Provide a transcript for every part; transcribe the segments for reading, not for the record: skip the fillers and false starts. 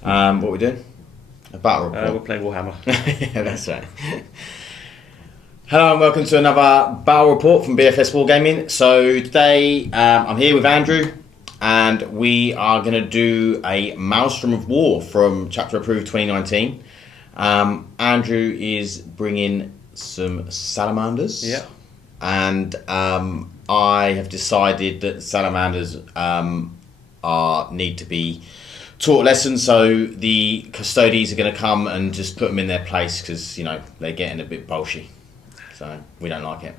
What are we doing? A battle report. We're playing Warhammer. Yeah, that's right. Hello and welcome to another battle report from BFS Wargaming. So today I'm here with Andrew and we are going to do a Maelstrom of War from Chapter Approved 2019. Andrew is bringing some Salamanders. Yeah. And I have decided that Salamanders need to be taught lessons, so the Custodes are going to come and just put them in their place because, you know, they're getting a bit bolshy. So we don't like it.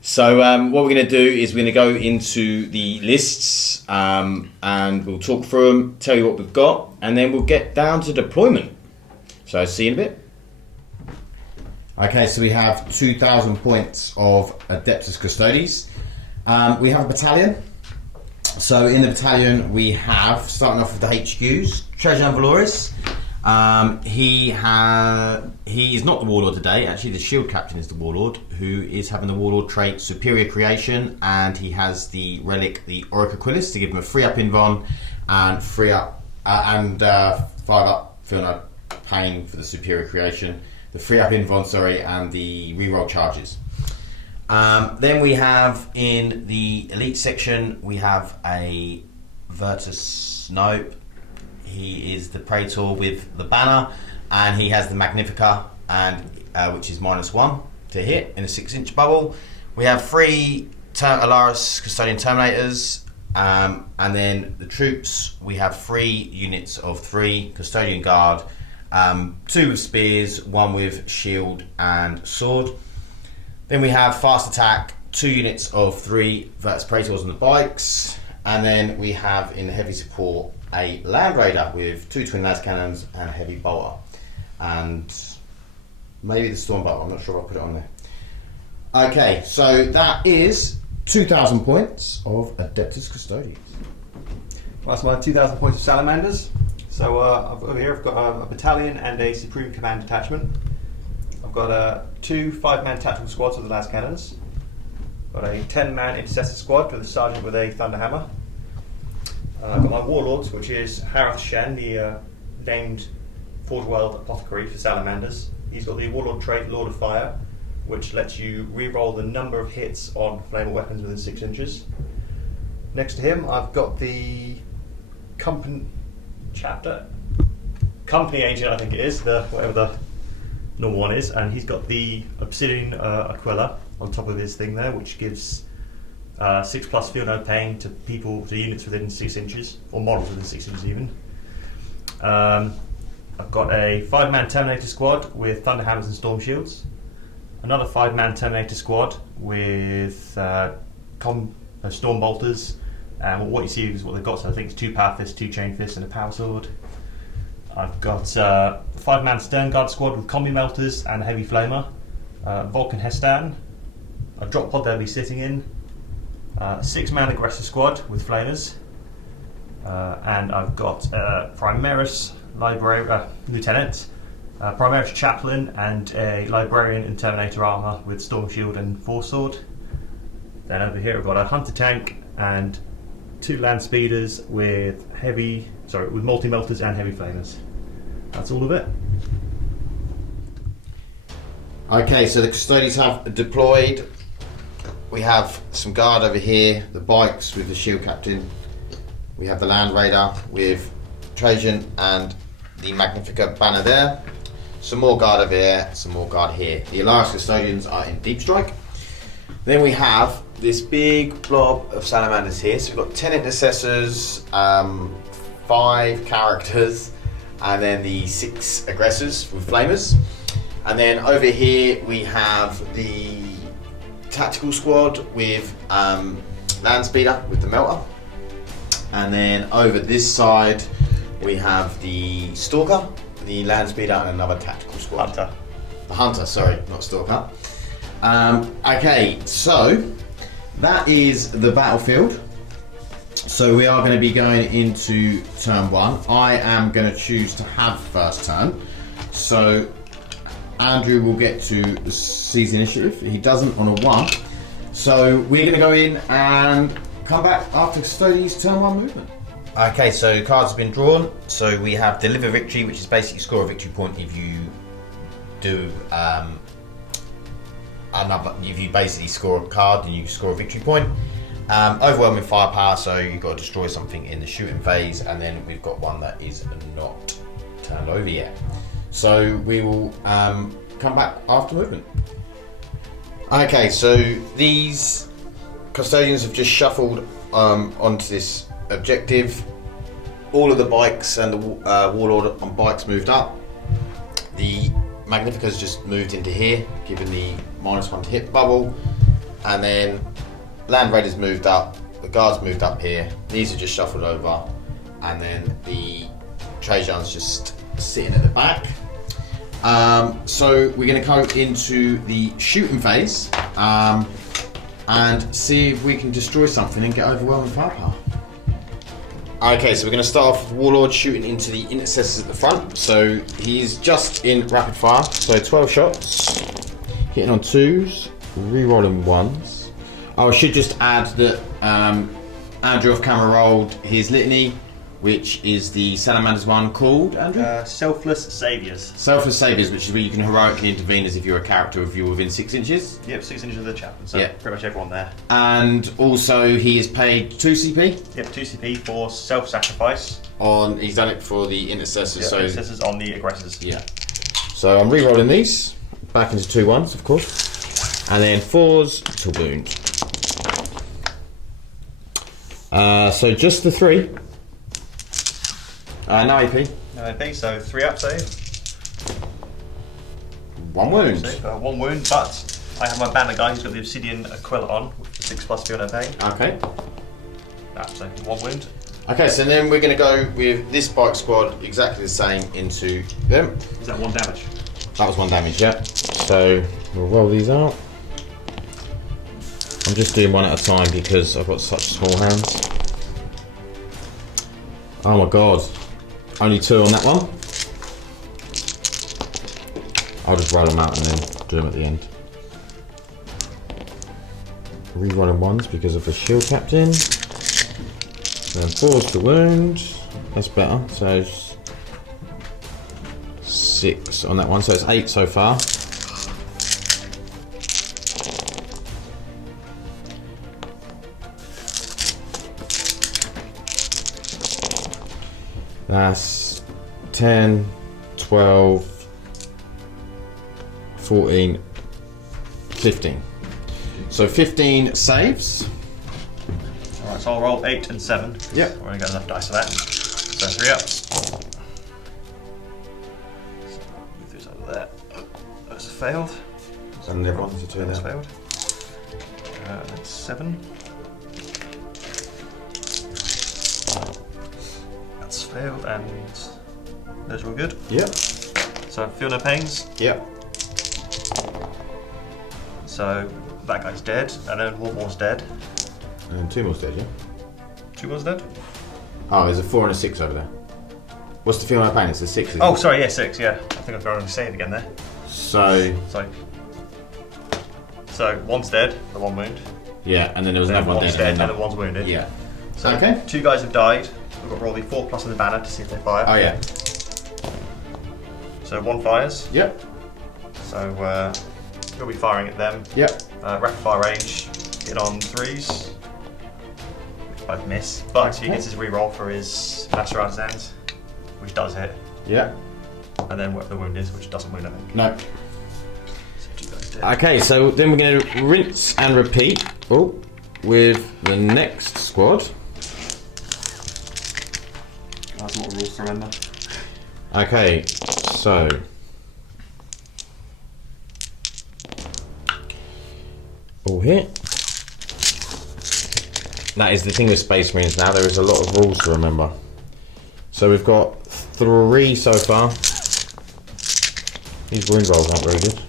So what we're going to do is we're going to go into the lists and we'll talk through them, tell you what we've got, and then we'll get down to deployment. So see you in a bit. Okay, so we have 2,000 points of Adeptus Custodes. We have a battalion. So in the battalion we have, starting off with the HQs, Trajan Valoris. He is not the Warlord today, actually the Shield Captain is the Warlord, who is having the Warlord trait Superior Creation, and he has the relic, the Auric Aquilis, to give him a 3-up invuln and 3-up and 5-up feel no pain for the Superior Creation, the 3-up invuln, sorry, and the reroll charges. Then we have in the elite section, we have a Virtus Nope. He is the Praetor with the banner, and he has the Magnifica, and which is -1 to hit in a 6-inch bubble. We have 3 Alaris Custodian Terminators, and then the troops, we have 3 units of 3 Custodian Guard, 2 with spears, 1 with shield and sword. Then we have fast attack, 2 units of 3 Virtus Praetors on the bikes, and then we have in heavy support a Land Raider with 2 twin Lascannons and a heavy bolter, and maybe the Storm Bolter. I'm not sure if I'll put it on there. Okay, so that is 2,000 points of Adeptus Custodes. Well, that's my 2,000 points of Salamanders. So over here I've got a battalion and a Supreme Command Detachment. I've got 2 5-man tactical squads with the Lascannons. Got a 10-man Intercessor Squad with a Sergeant with a Thunderhammer. I've got my Warlords, which is Harath Shen, the named Forge World Apothecary for Salamanders. He's got the Warlord trait Lord of Fire, which lets you reroll the number of hits on flammable weapons within 6 inches. Next to him, I've got the Company Agent, I think it is, whatever the normal one is, and he's got the Obsidian Aquila on top of his thing there, which gives 6+ feel no pain to units within 6 inches, or models within 6 inches even. I've got a 5-man Terminator Squad with Thunderhammers and Storm Shields. Another 5-man Terminator Squad with Storm Bolters. And what you see is what they've got, so I think it's 2 Power Fists, 2 Chain Fists and a Power Sword. I've got a 5-man Stern Guard Squad with Combi Melters and a Heavy Flamer. Vulkan He'stan. A drop pod they'll be sitting in. 6-man Aggressor Squad with Flamers. And I've got Primaris Lieutenant, Primaris Chaplain, and a Librarian in Terminator Armour with Storm Shield and Force Sword. Then over here I've got a Hunter Tank and 2 Land Speeders with multi-melters and heavy flamers. That's all of it. Okay, so the Custodes have deployed. We have some guard over here, the bikes with the Shield Captain. We have the Land Raider with Trajan and the Magnifica banner there. Some more guard over here, some more guard here. The Alaris Custodians are in Deep Strike. Then we have this big blob of Salamanders here. So we've got 10 Intercessors, 5 Characters, and then the 6 Aggressors with Flamers. And then over here we have the Tactical Squad with Land Speeder with the Melta. And then over this side we have the Stalker, the Land Speeder, and another Tactical Squad. Hunter. The Hunter, sorry, not Stalker. Okay, so that is the battlefield. So we are going to be going into turn 1. I am going to choose to have first turn. So Andrew will get to seize initiative. He doesn't on a 1. So we're going to go in and come back after Custodes turn 1 movement. Okay, so cards have been drawn. So we have Deliver Victory, which is basically score a victory point if you do if you basically score a card and you score a victory point. Overwhelming Firepower, so you've got to destroy something in the shooting phase, and then we've got one that is not turned over yet. So we will come back after movement. Okay, so these custodians have just shuffled onto this objective. All of the bikes and the Warlord on bikes moved up. The Magnifica's just moved into here, given the -1 to hit bubble, and then Land Raiders moved up, the Guards moved up here, these are just shuffled over, and then the Trajan's just sitting at the back. So we're going to go into the shooting phase and see if we can destroy something and get overwhelming firepower. Okay, so we're going to start off with Warlord shooting into the Intercessors at the front. So he's just in rapid fire, so 12 shots, hitting on 2s, re-rolling 1s. I should just add that Andrew off camera rolled his litany, which is the Salamanders one called, Andrew? Selfless Saviours. Selfless Saviours, which is where you can heroically intervene as if you're a character if you're within 6 inches. Yep, 6 inches of the chaplain, so pretty much everyone there. And also he is paid 2 CP. Yep, 2 CP for self-sacrifice. He's done it for the Intercessors. Yep, so Intercessors on the aggressors. Yeah. So I'm re-rolling these, back into 2 1s, of course. And then 4s to wound. So just the 3. No AP. No AP, so 3 up save. 1 wound. Save, 1 wound, but I have my banner guy who's got the Obsidian Aquila on, with 6+ feel no pain. Okay. So 1 wound. Okay, so then we're going to go with this bike squad exactly the same into them. Is that 1 damage? That was 1 damage, yeah. So we'll roll these out. I'm just doing 1 at a time because I've got such small hands. Oh my god. Only 2 on that one. I'll just roll them out and then do them at the end. Re-rolling 1s because of the shield captain. Then 4s to wound. That's better. So 6 on that one. So it's 8 so far. That's 10, 12, 14, 15. So 15 saves. Alright, so I'll roll 8 and 7. Yep. I've already got enough dice for that. So 3 ups. Move these over there. Those have failed. And everyone's a 2 That's there. failed. That's 7. That's failed, and those were good. Yep. So feel no pains. Yep. So that guy's dead, and then one more's dead. And 2 more dead, yeah? 2 more's dead. Oh, there's a 4 and a 6 over there. What's the feel no pain? It's a 6. Isn't Oh, it? sorry, yeah, 6. Yeah, I think I've got to say it again there. So 1's dead for 1 wound. yeah, and then there was Then another one one's dead, dead, and then 1's wounded. yeah. So Okay. 2 guys have died. We've got to roll the 4+ on the banner to see if they fire. Oh yeah. So 1 fires. Yep. So you'll be firing at them. Yep. Rapid fire range. Hit on 3s. Both miss, but he gets his reroll for his Master Artisans, which does hit. Yep. And then whatever the wound is, which doesn't wound, I think. No. So 2 guys dead. Okay, so then we're going to rinse and repeat with the next squad. That's a lot of rules to remember. Okay, so all hit. That is the thing with Space Marines now, there is a lot of rules to remember. So we've got 3 so far. These wound rolls aren't very good.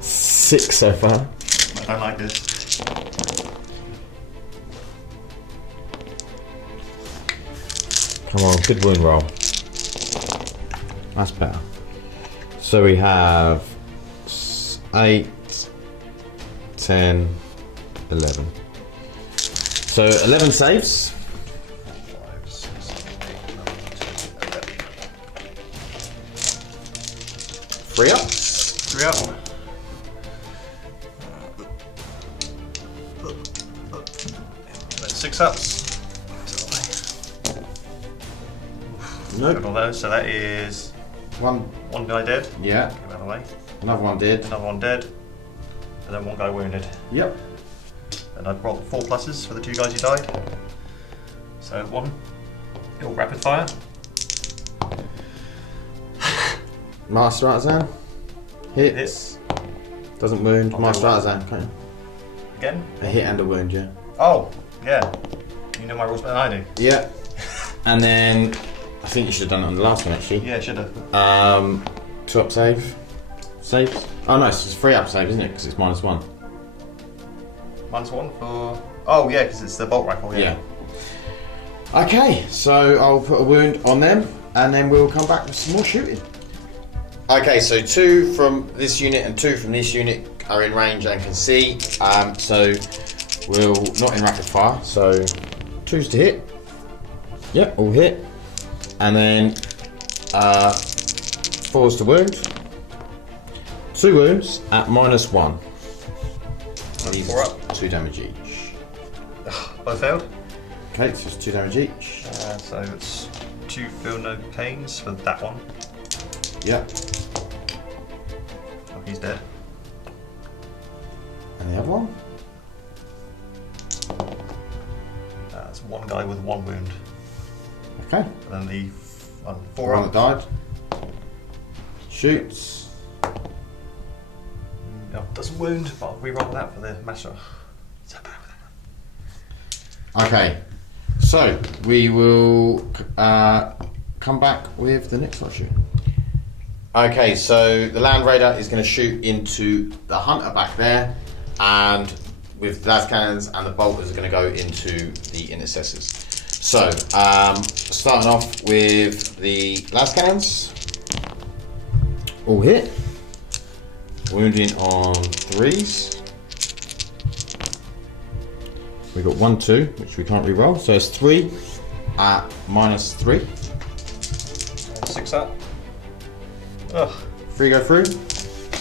Six so far. I don't like this. Come on, good wound roll. That's better. So we have 8, 10, 11. So 11 saves. 5, 6, 7, 8, 9, 10, 11. 3 up. 3 up. Then 6 ups. Nope. Got all those. So that is One guy dead. Yeah. Get out of the way. Another one dead. Another one dead. And then 1 guy wounded. Yep. And I brought 4 pluses for the 2 guys who died. So 1. All rapid fire. Master Artisan. Hits. Doesn't wound. I'll Master do one. Artisan. Okay. Again. A hit and a wound, yeah. Oh, yeah. You know my rules better than I do. Yeah. And then I think you should have done it on the last one actually. Yeah, should have. 2 up save. Saves. Oh no, it's 3 up save, isn't it? Because it's -1. -1 for. Oh yeah, because it's the bolt rifle. Yeah. Yeah. Okay, so I'll put a wound on them, and then we'll come back with some more shooting. Okay, so 2 from this unit and 2 from this unit are in range and can see. So we'll not in rapid fire. So 2s to hit. Yep, all hit. And then 4s to wound. 2 wounds at -1. And these 4 up. 2 damage each. Both failed. Okay, so it's 2 damage each. So it's 2 feel no pains for that one. Yep. Oh, he's dead. And the other one? That's 1 guy with 1 wound. Okay. And then the 4 One up. that died. Shoots. Yep, doesn't wound, but I'll reroll that for the master. So bad with that one. Okay. So we will come back with the next lot shoot. Okay, so the Land Raider is going to shoot into the Hunter back there, and with the Lascannons and the Bolters are going to go into the Intercessors. So, starting off with the Lascannons. All hit. Wounding on 3s. We got 1, 2, which we can't re-roll. So it's 3 at -3. And 6 up. Ugh. 3 go through.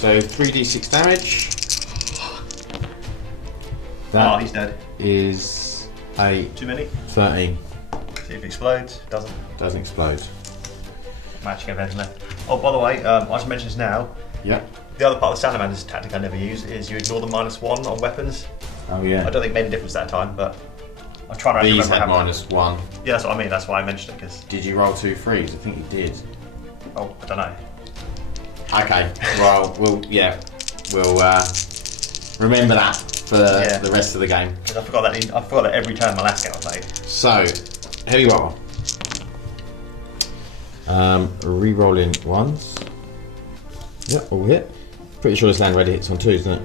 So 3d6 damage. That he's dead. is a Too many. 13. See if it explodes. Doesn't. Doesn't explode. Matching events left. Oh, by the way, I should mention this now. Yep. The other part of the Salamanders tactic I never use is you ignore the -1 on weapons. Oh I yeah. don't think it made a difference that time, but I try to These remember had how much. -1. Yeah, that's what I mean. That's why I mentioned it because Did you roll 2 3s? I think you did. I don't know. Okay. Well, we'll remember that for the rest of the game. Because I forgot that every turn my last game I played. So, heavy roll. Re-rolling 1s. Yep, all hit. Pretty sure this Land Raider hits on 2s, isn't it?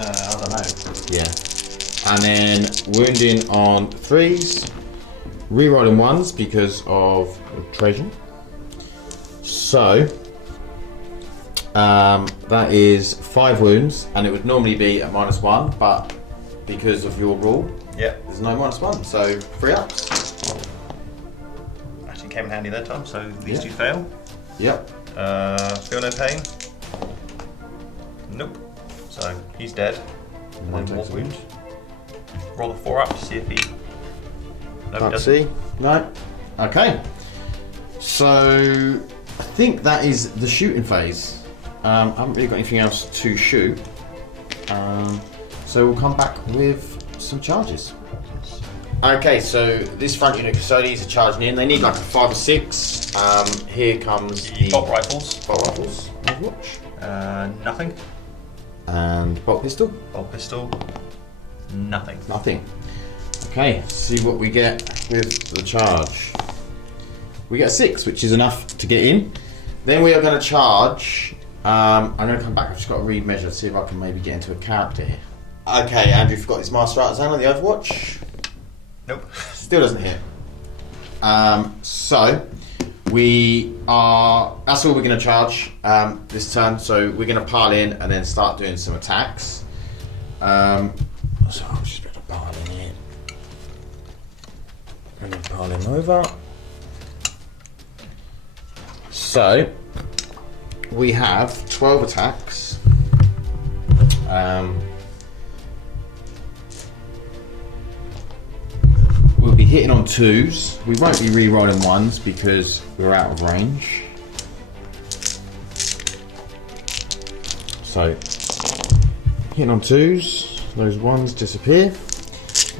I don't know. Yeah. And then wounding on 3s. Re-rolling 1s because of Trajan. So, that is 5 wounds, and it would normally be at -1, but because of your rule, Yep. there's no -1, so 3 ups. Actually came in handy that time, so these Yeah. 2 fail. Yep. Feel no pain. Nope. So he's dead. And One then takes 1 a wound. Roll the 4 up to see if he. No, he Can't doesn't. see. No. Okay. So I think that is the shooting phase. I haven't really got anything else to shoot. So we'll come back with some charges. Okay, so this front unit Custodes are charging in. They need like a 5 or 6. Here comes the Bolt rifles. bolt rifles. Watch. Nothing. And bolt pistol. Bolt pistol. Nothing. Nothing. Okay, see what we get with the charge. We get a 6, which is enough to get in. Then we are going to charge. I'm going to come back. I've just got to read measure to see if I can maybe get into a character here. Okay, Andrew forgot his Master Artisan on the Overwatch. Nope. Still doesn't hit. So That's all we're going to charge this turn. So we're going to pile in and then start doing some attacks. So I'll just put a pile in here. And then pile him over. So we have 12 attacks. We'll be hitting on 2s. We won't be re-rolling 1s because we're out of range. So hitting on 2s, those 1s disappear.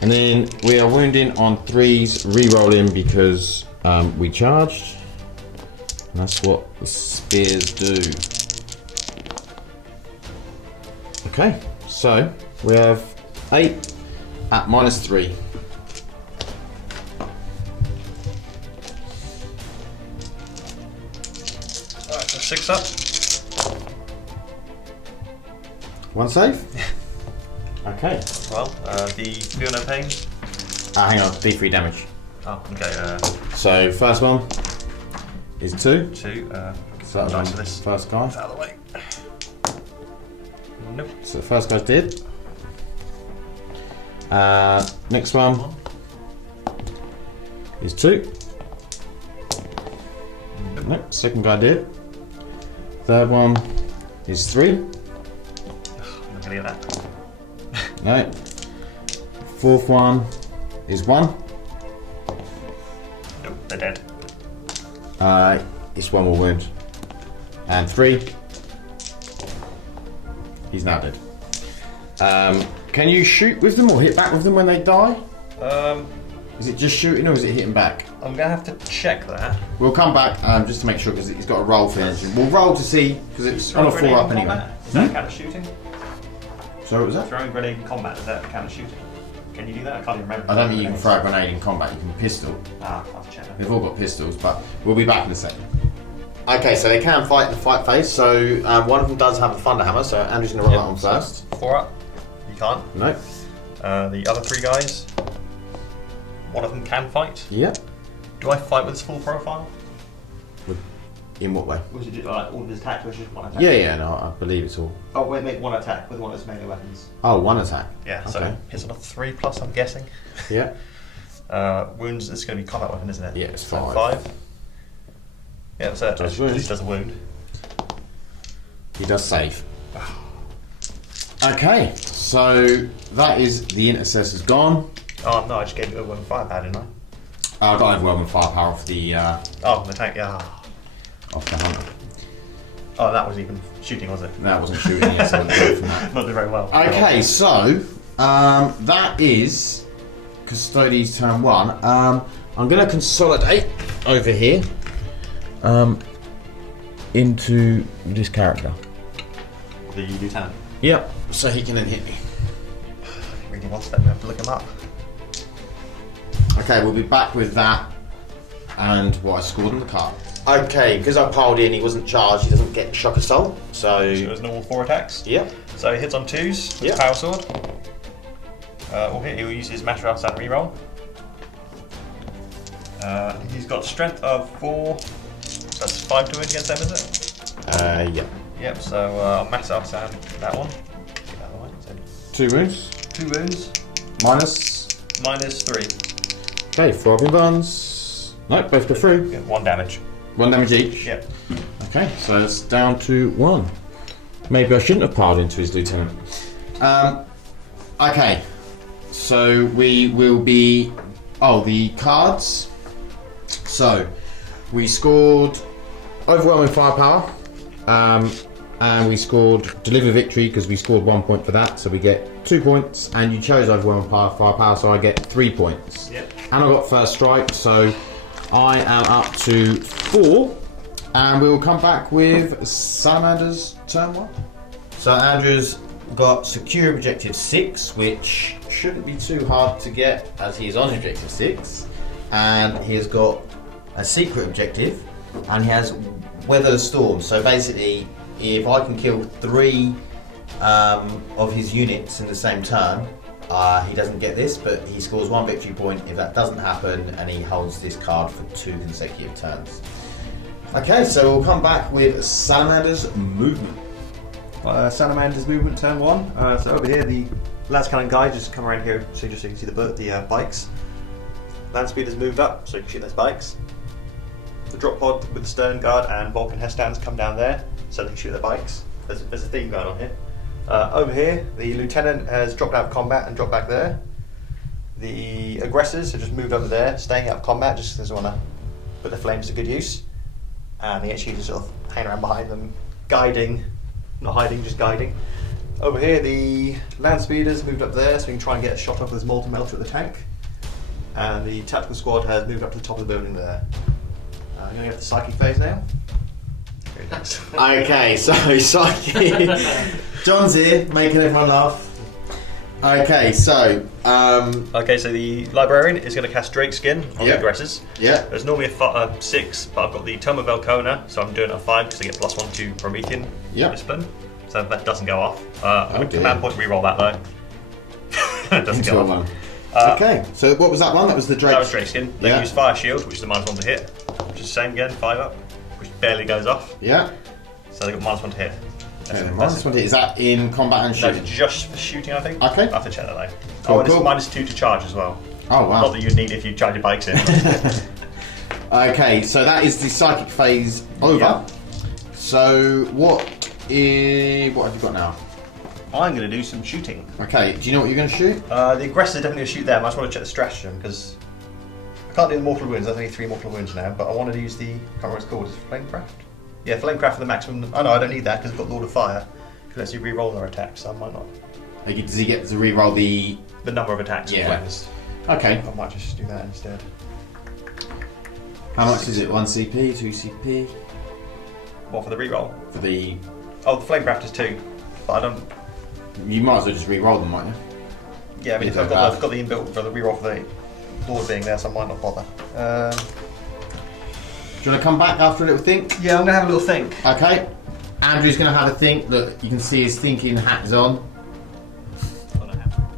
And then we are wounding on 3s, re-rolling because we charged. And that's what the spears do. Okay, so we have 8 at -3. Alright, so 6 up. 1 save? Okay. Well, the feel no pain. Hang on, D3 damage. Oh, okay. So first one is 2. 2. So that's nice on for this. first guy. Out of the way. Nope. So the first guy's dead. Next one is 2. Nope. Second guy dead. Third one is 3. I'm not gonna get that. No. Fourth one is 1. Nope, they're dead. It's 1 more wound. And 3. He's now dead. Can you shoot with them or hit back with them when they die? Is it just shooting or is it hitting back? I'm gonna have to check that. We'll come back just to make sure because he's got a roll for the engine. We'll roll to see because it's on a 4 up anyway. Is that kind of shooting? So what was that? Throwing grenade in combat, is that kind of shooting? Can you do that? I can't even remember. I don't think you can throw a grenade in combat. You can pistol. Ah, I'll check that. They've all got pistols, but we'll be back in a second. Okay, so they can fight in the fight phase. So one of them does have a thunder hammer. So Andrew's going to roll that on first. 4 up. You can't. No. The other 3 guys. One of them can fight. Yeah. Do I fight with his full profile? In what way? Or is it just like all of his attacks, or is it just one attack? Yeah, no, I believe it's all. Oh, wait, make one attack with one of his melee weapons. Oh, 1 attack. Yeah, Okay. so hits on a 3+, I'm guessing. Yeah. Wounds is going to be combat weapon, isn't it? Yeah, it's So 5. 5. Yeah, so at Does least does a wound. He does save. Okay, so that is the Intercessor's gone. Oh no, I just gave it a 1 firepower, didn't I? I got overwhelming firepower off the Oh, the tank, yeah. off the hunter. Oh, that was even shooting, was it? That wasn't shooting yet, so I wouldn't go from that. Not doing very well. Okay, so that is Custodes turn 1. I'm going to consolidate over here into this character. The lieutenant. Yep. So he can then hit me. He really wants that, we have to look him up. Okay, we'll be back with that and what I scored on the card. Okay, because I piled in, he wasn't charged, he doesn't get shock assault. So it was normal 4 attacks. Yep. So he hits on 2s with Yep. power sword. He will use his master assult reroll. He's got strength of 4. So that's 5 to win against them, is it? Yeah. Yep, so I'll max out that one. Get that one. So 2 wounds. 2 wounds. Minus. -3. Okay, 4 open buns. No, both go through. Get 1 damage. 1 damage each. Yep. Okay, so it's down to 1. Maybe I shouldn't have piled into his lieutenant. Okay, so we will be... Oh, the cards. So, we scored overwhelming firepower. And we scored deliver victory because we scored 1 point for that, so we get 2 points. And you chose overwhelming firepower, so I get 3 points. Yep. And I got first strike, so I am up to 4. And we'll come back with Salamanders turn 1. So Andrew's got secure objective 6, which shouldn't be too hard to get as he is on objective 6. And he has got a secret objective, and he has weather the storm. So basically, if I can kill 3 of his units in the same turn, he doesn't get this, but he scores 1 victory point if that doesn't happen, and he holds this card for 2 consecutive turns. Okay, so we'll come back with Salamanders movement. Salamanders movement turn 1. So over here, the Lascannon guy just come around here, so just so you can see the bikes. Land speed has moved up, so you can shoot those bikes. The drop pod with the stern guard and Vulkan He'stans come down there, so they can shoot their bikes. There's a theme going on here. Over here, the lieutenant has dropped out of combat and dropped back there. The aggressors have just moved over there, staying out of combat just because they want to put their flames to good use. And the HQs are sort of hanging around behind them, guiding, not hiding, just guiding. Over here, the land speeders moved up there, so we can try and get a shot off with this Melta at the tank. And the tactical squad has moved up to the top of the building there. I'm going to get the psychic phase now. Very nice. Okay, so psychic. John's here, making everyone laugh. Okay, so so the librarian is going to cast Drake Skin on the aggressors. Yeah. There's normally a 6, but I've got the Tome of Velkona, so I'm doing a 5 because I get +1 to Promethean discipline. So that doesn't go off. Command point reroll that though. It doesn't go off. Okay, so what was that one? That was the Drake. That was Drake Skin. They use Fire Shield, which is the -1 to hit, which is the same again, 5 up, which barely goes off. Yeah. So they got -1 to hit. -1 to hit. Is that in combat and shooting? No, just for shooting, I think. Okay. I have to check that though. Cool, and it's -2 to charge as well. Oh wow. Not that you'd need if you charge your bikes in. Okay, so that is the psychic phase over. Yeah. So what have you got now? I'm going to do some shooting. Okay, do you know what you're going to shoot? The aggressors are definitely going to shoot them. I just want to check the stratagem because I can't do the mortal wounds. There's only 3 mortal wounds now, but I wanted to use the, I can't remember what it's called, is it Flamecraft? Yeah, Flamecraft for the maximum. Oh no, I don't need that because I've got Lord of Fire. Because lets you re-roll their attacks, so I might not. Does he get to re-roll the number of attacks? Yeah. Flames. Okay. I might just do that instead. How much is it? 1 CP, 2 CP? What, for the re-roll? For the... Oh, the Flamecraft is 2, but I don't... You might as well just re-roll them, mightn't you? Yeah, I mean, I've got the inbuilt for the re-roll for the Lord being there, so I might not bother. Do you want to come back after a little think? Yeah, I'm going to have a little think. Okay. Andrew's going to have a think. Look, you can see his thinking hat is on.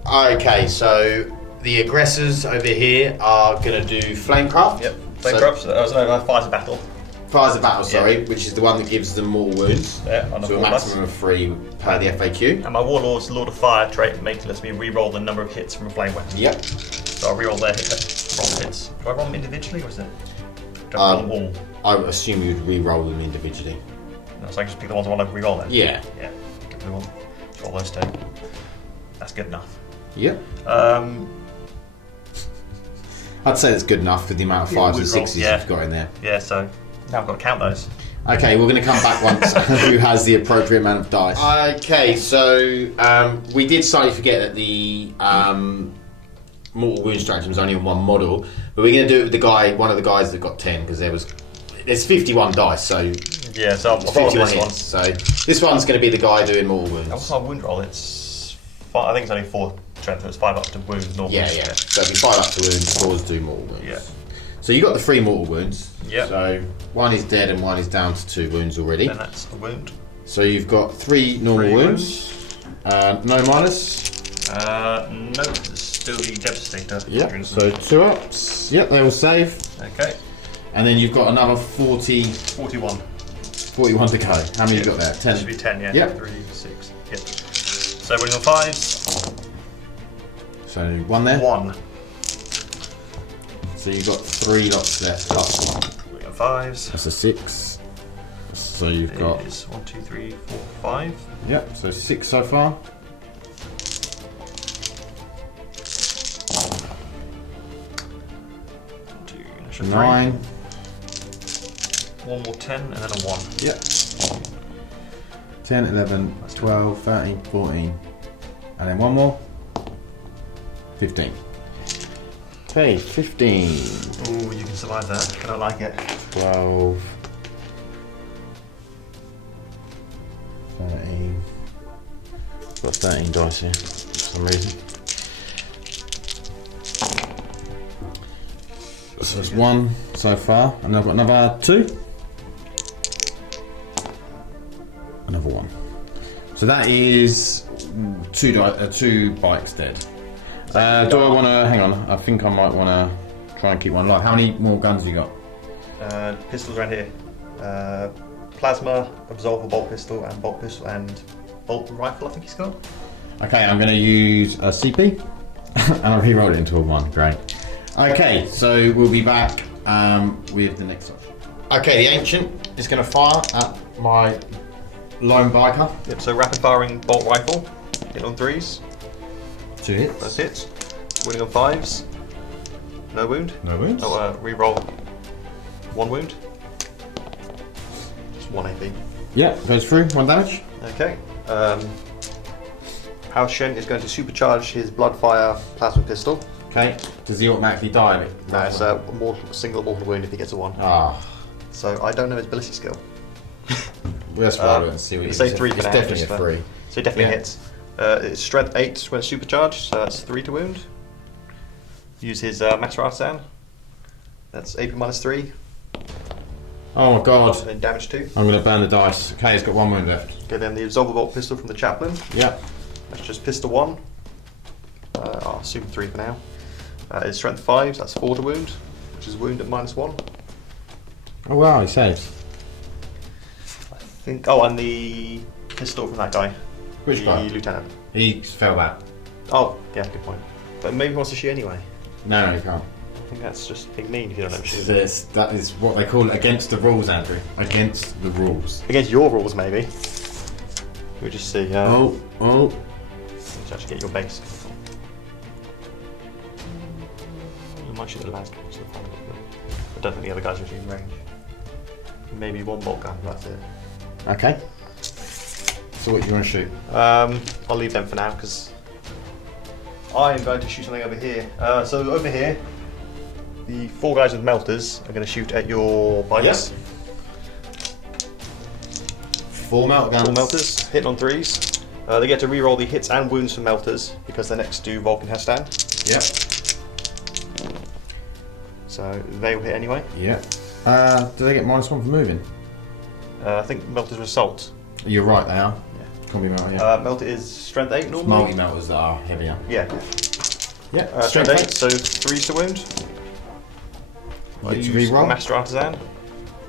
Okay, so the aggressors over here are going to do Flamecraft. Yep, Flamecraft, Fires of Battle. Fires of Battle, sorry, which is the one that gives them mortal wounds. Yeah, on so a maximum of 3 per the FAQ. And my Warlord's Lord of Fire trait lets me re-roll the number of hits from a flame weapon. Yep. So I'll re-roll their hits. Do I roll them individually or is it? Do I roll them all? I would assume you'd re-roll them individually. No, so I can just pick the ones I want to re-roll then? Yeah. Yeah. Roll those 2. That's good enough. Yep. I'd say it's good enough for the amount of 5s and 6s you've got in there. Yeah, so now I've got to count those. Okay, we're going to come back once who has the appropriate amount of dice. Okay, so we did slightly forget that the mortal wound stratagem is only on 1 model, but we're going to do it with one of the guys that got 10 because there's 51 dice, so yeah, so I'll roll this one. So this one's going to be the guy doing mortal wounds. What's my wound roll? It's 5, I think it's only 4 strength, so it's 5 up to wounds normally. Yeah. So it'll be 5 up to wounds, 4's do mortal wounds. Yeah. So you got the 3 mortal wounds. Yeah. So 1 is dead and 1 is down to 2 wounds already. And that's a wound. So you've got 3 normal wounds. No minus. No, it's still the Devastator. Yep. So 2 ups. Yep, they will save. Okay. And then you've got another 41 to go. How many you got there? 10. Should be 10, yeah. Yep. 3, 6. Yep. So winning on 5s. So 1 there. 1. So you've got 3 lots left plus 1. Winning on 5s. That's a 6. So you've got 1, 2, 3, 4, 5. Yep. So 6 so far. 9. 1 more 10 and then a 1. Yep. 10, 11, 12, 13, 14. And then 1 more. 15. Okay, 15. Ooh, you can survive that. I don't like it. 12. 13. I've got 13 dice here for some reason. So it's 1 so far, and I've got another 2. Another 1. So that is 2 bikes dead. Do I want to hang on? I think I might want to try and keep one alive. How many more guns you got? Pistols around here. Plasma, Absolver bolt pistol, and bolt rifle, I think he's got. Okay, I'm going to use a CP, and I'll re-roll it into a 1. Great. Okay, so we'll be back with the next option. Okay, the Ancient is going to fire at my lone biker. Yep, so rapid firing bolt rifle, hit on 3s. 2 hits. That's hits. Winning on 5s. No wound. No wounds. Oh, re-roll 1 wound. Just 1 AP. Yeah, goes through, 1 damage. Okay. How Shen is going to supercharge his Bloodfire plasma pistol. Okay, does he automatically die? No, it's a single mortal wound if he gets a 1. Ah. So I don't know his ability skill. Let's roll it and see what you say 3 for It's now. definitely a 3. So he definitely hits. It's strength 8 when supercharged, so that's 3 to wound. Use his Master Artisan. That's AP minus 3. Oh my god. And then damage 2. I'm going to burn the dice. Okay, he's got 1 wound left. Okay, then the Absolver bolt pistol from the Chaplain. Yep. That's just pistol 1. I'll assume 3 for now. It's strength 5, so that's 4 to wound, which is wound at minus 1. Oh wow, he saves. I think. Oh, and the pistol from that guy. Which guy? The lieutenant. He fell back. Oh, yeah, good point. But maybe he wants to shoot anyway. No, you can't. I think that's just being mean if you don't know shoot. That is what they call it against the rules, Andrew. Against the rules. Against your rules, maybe. We'll just see. Oh. Let's actually get your base. You might shoot the Lascannon. I don't think the other guys are shooting range. Maybe 1 Boltgun, that's it. Okay. So what do you want to shoot? I'll leave them for now because I'm going to shoot something over here. So over here, the 4 guys with melters are going to shoot at your bikes. Yep. 4 melt guns. 4 melters, hit on 3s. They get to re-roll the hits and wounds from melters because they're next to Vulkan He'stan. Yep. So they will hit anyway. Yeah. Do they get -1 for moving? I think melters are assault. You're right, they are. Yeah. Combi melter, yeah. Melter is strength 8 normally. Multi melters that are heavier. Yeah. Yeah. Strength 8, so 3s to wound. I You get to use re-roll? Master Artisan.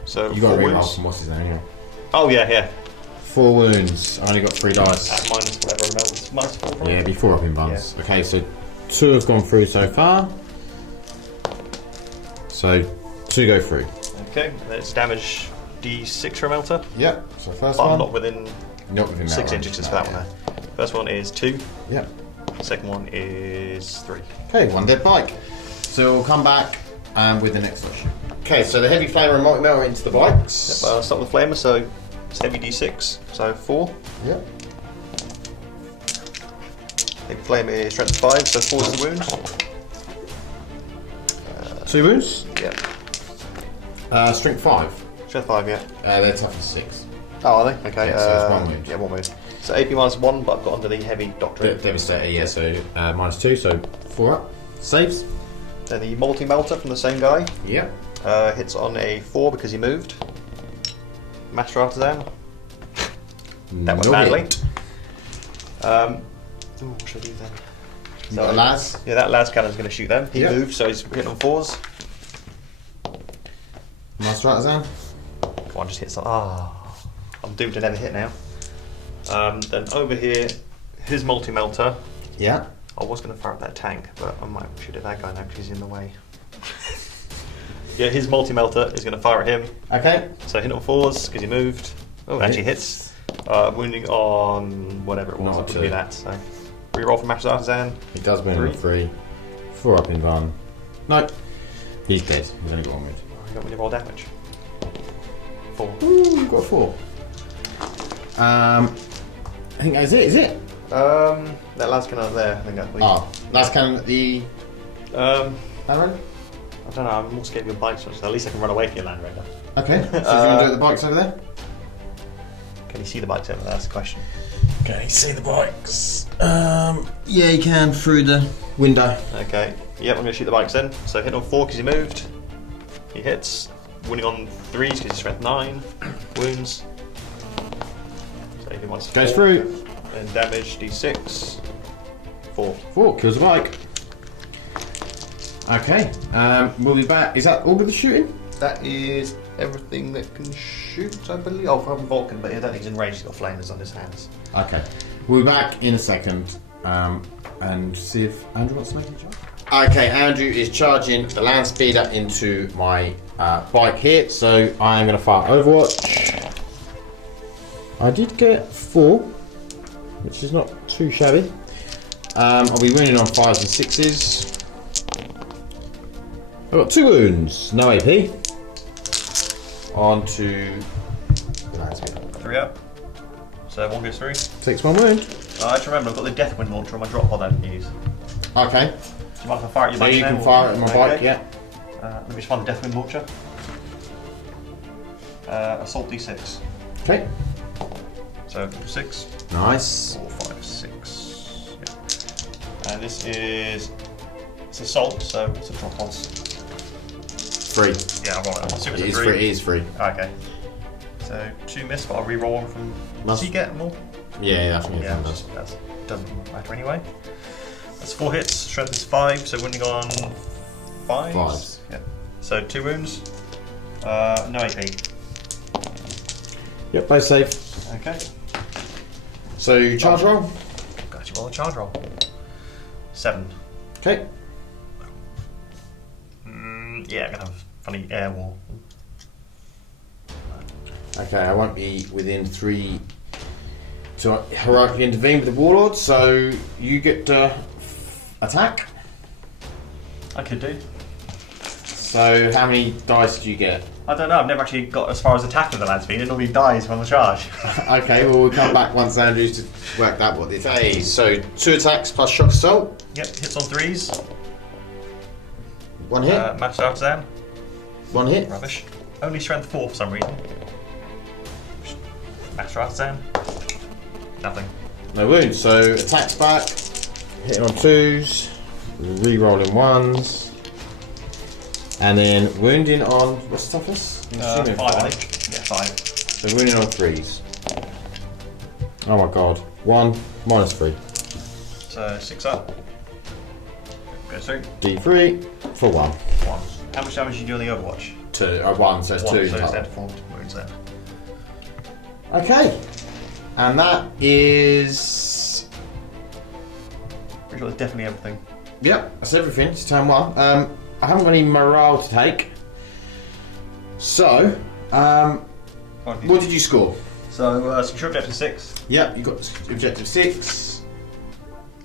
So You got 4 to re-roll wounds. from what's his name anyway. Oh yeah. 4 wounds. I only got 3 dice. At minus whatever melts. Minus 4 probably. Yeah, before up in buns. Yeah. Okay, so 2 have gone through so far. So 2 go through. Okay, it's damage D6 for a melter. Yep. So first But one. I'm not within 6 inches for that one there. First one is 2. Yep. Second one is 3. Okay, 1 dead bike. So we'll come back with the next option. Okay, so the heavy flamer and multi melter into the bikes. Yep, I'll start with the flamer, so it's heavy D6, so 4. Yep. Heavy flamer is strength 5, so 4 is the wound. 2 wounds. Yep. Strength 5. Strength 5, yeah. They're toughness 6. Oh, are they? Okay. Yeah, so it's 1 wound. Yeah, 1 wound. So AP minus 1, but I've got under the heavy doctrine. Devastator, yeah, so -2, so 4 up. Saves. Then the multi-melter from the same guy. Yep. Hits on a 4 because he moved. Master Artisan. That went badly. What should I do then? So the Las. Yeah, that Lascannon's going to shoot them. He Yep. moved, so he's hitting on 4s. Master Artisan. Come on, just hit some. I'm doomed to never hit now. Then over here, his multi-melter. Yeah. I was going to fire up that tank, but I might shoot at that guy now because he's in the way. Yeah, his multi-melter is going to fire at him. Okay. So hit on 4s because he moved. Oh, actually hits. Wounding on whatever it was. Not It would be that. So re-roll for Master Artisan. He does win on 3. 4 up in van. No. He's dead. He's only got 1 wound. I got really roll damage. 4. Ooh, got a 4. I think that's it, is it? That Lascannon there, I think that's Last cannon at the Aaron? Aaron? I don't know, I'm more scared of your bikes, so at least I can run away from your Land Raider. Okay, so do you want to do it at the bikes over there? Can you see the bikes over there? That's the question. Can you see the bikes? Yeah, you can through the window. Okay, yep, I'm going to shoot the bikes then. So hit on 4 because he moved. He hits. Winning on 3s because he's strength 9. Wounds. So he wants Goes 4. through. And damage D6. 4. 4, kills the bike. Okay, we'll be back. Is that all with the shooting? that is everything that can shoot, I believe. Oh, from Vulkan, but I don't think he's in range. He's got flamers on his hands. Okay. We'll be back in a second and see if Andrew wants to make a charge. Okay, Andrew is charging the land speeder into my bike here, so I am going to fire Overwatch. I did get 4, which is not too shabby. I'll be winning on 5s and 6s. I've got 2 wounds, no AP. On to the land speeder. 3 up. So 1 goes through. Takes 1 wound. I just remember I've got the Deathwind launcher on my drop pod I didn't use. Okay. Do you mind if I fire at your So bike you now, can or- fire it at my bike, Okay. yeah. Let me just find the Deathwind launcher. Assault D6. Okay. So 6, Nice. 4, 5, 6. Yeah. And this is it's assault. So what's the drop odds? 3. Yeah, I'm right. Assume It it's is a 3. free. It is free. Okay. So 2 miss, but I'll re-roll one from. Must- Does he get more? Yeah, that's me. Yeah, that doesn't matter anyway. That's 4 hits. Strength is 5, so winning on 5. 5s. Yeah. So 2 wounds. No AP. Yep, both safe. Okay. So charge roll. Got you roll a charge roll. 7. Okay. Yeah, I'm gonna have funny air wall. Okay, I won't be within 3 to heroically intervene with the Warlord, so you get to attack. I could do. So how many dice do you get? I don't know. I've never actually got as far as attack with the land speed. It normally dies from the charge. Okay, well we'll come back once Andrew's to work that what the attack is. So 2 attacks plus shock assault. Yep, hits on 3s. 1 hit. Master Artisan. 1 hit. Rubbish. Only strength 4 for some reason. Master Artisan. Nothing. No wounds. So attacks back. Hitting on 2s. Re-rolling 1s. And then wounding on what's the toughest? I'm assuming 5, I think. Yeah, 5. So wounding on 3s. Oh my god. 1 minus 3. So 6 up. Goes through. D3 for 1. 1. How much damage do you do on the Overwatch? 2. 1, so it's 1, 2. so it's dead 4 wounds then. Okay. And that is. Pretty sure it's definitely everything. Yep, that's everything. It's turn 1. I haven't got any morale to take. So, what did you score? So, secure objective 6. Yep, you got objective 6.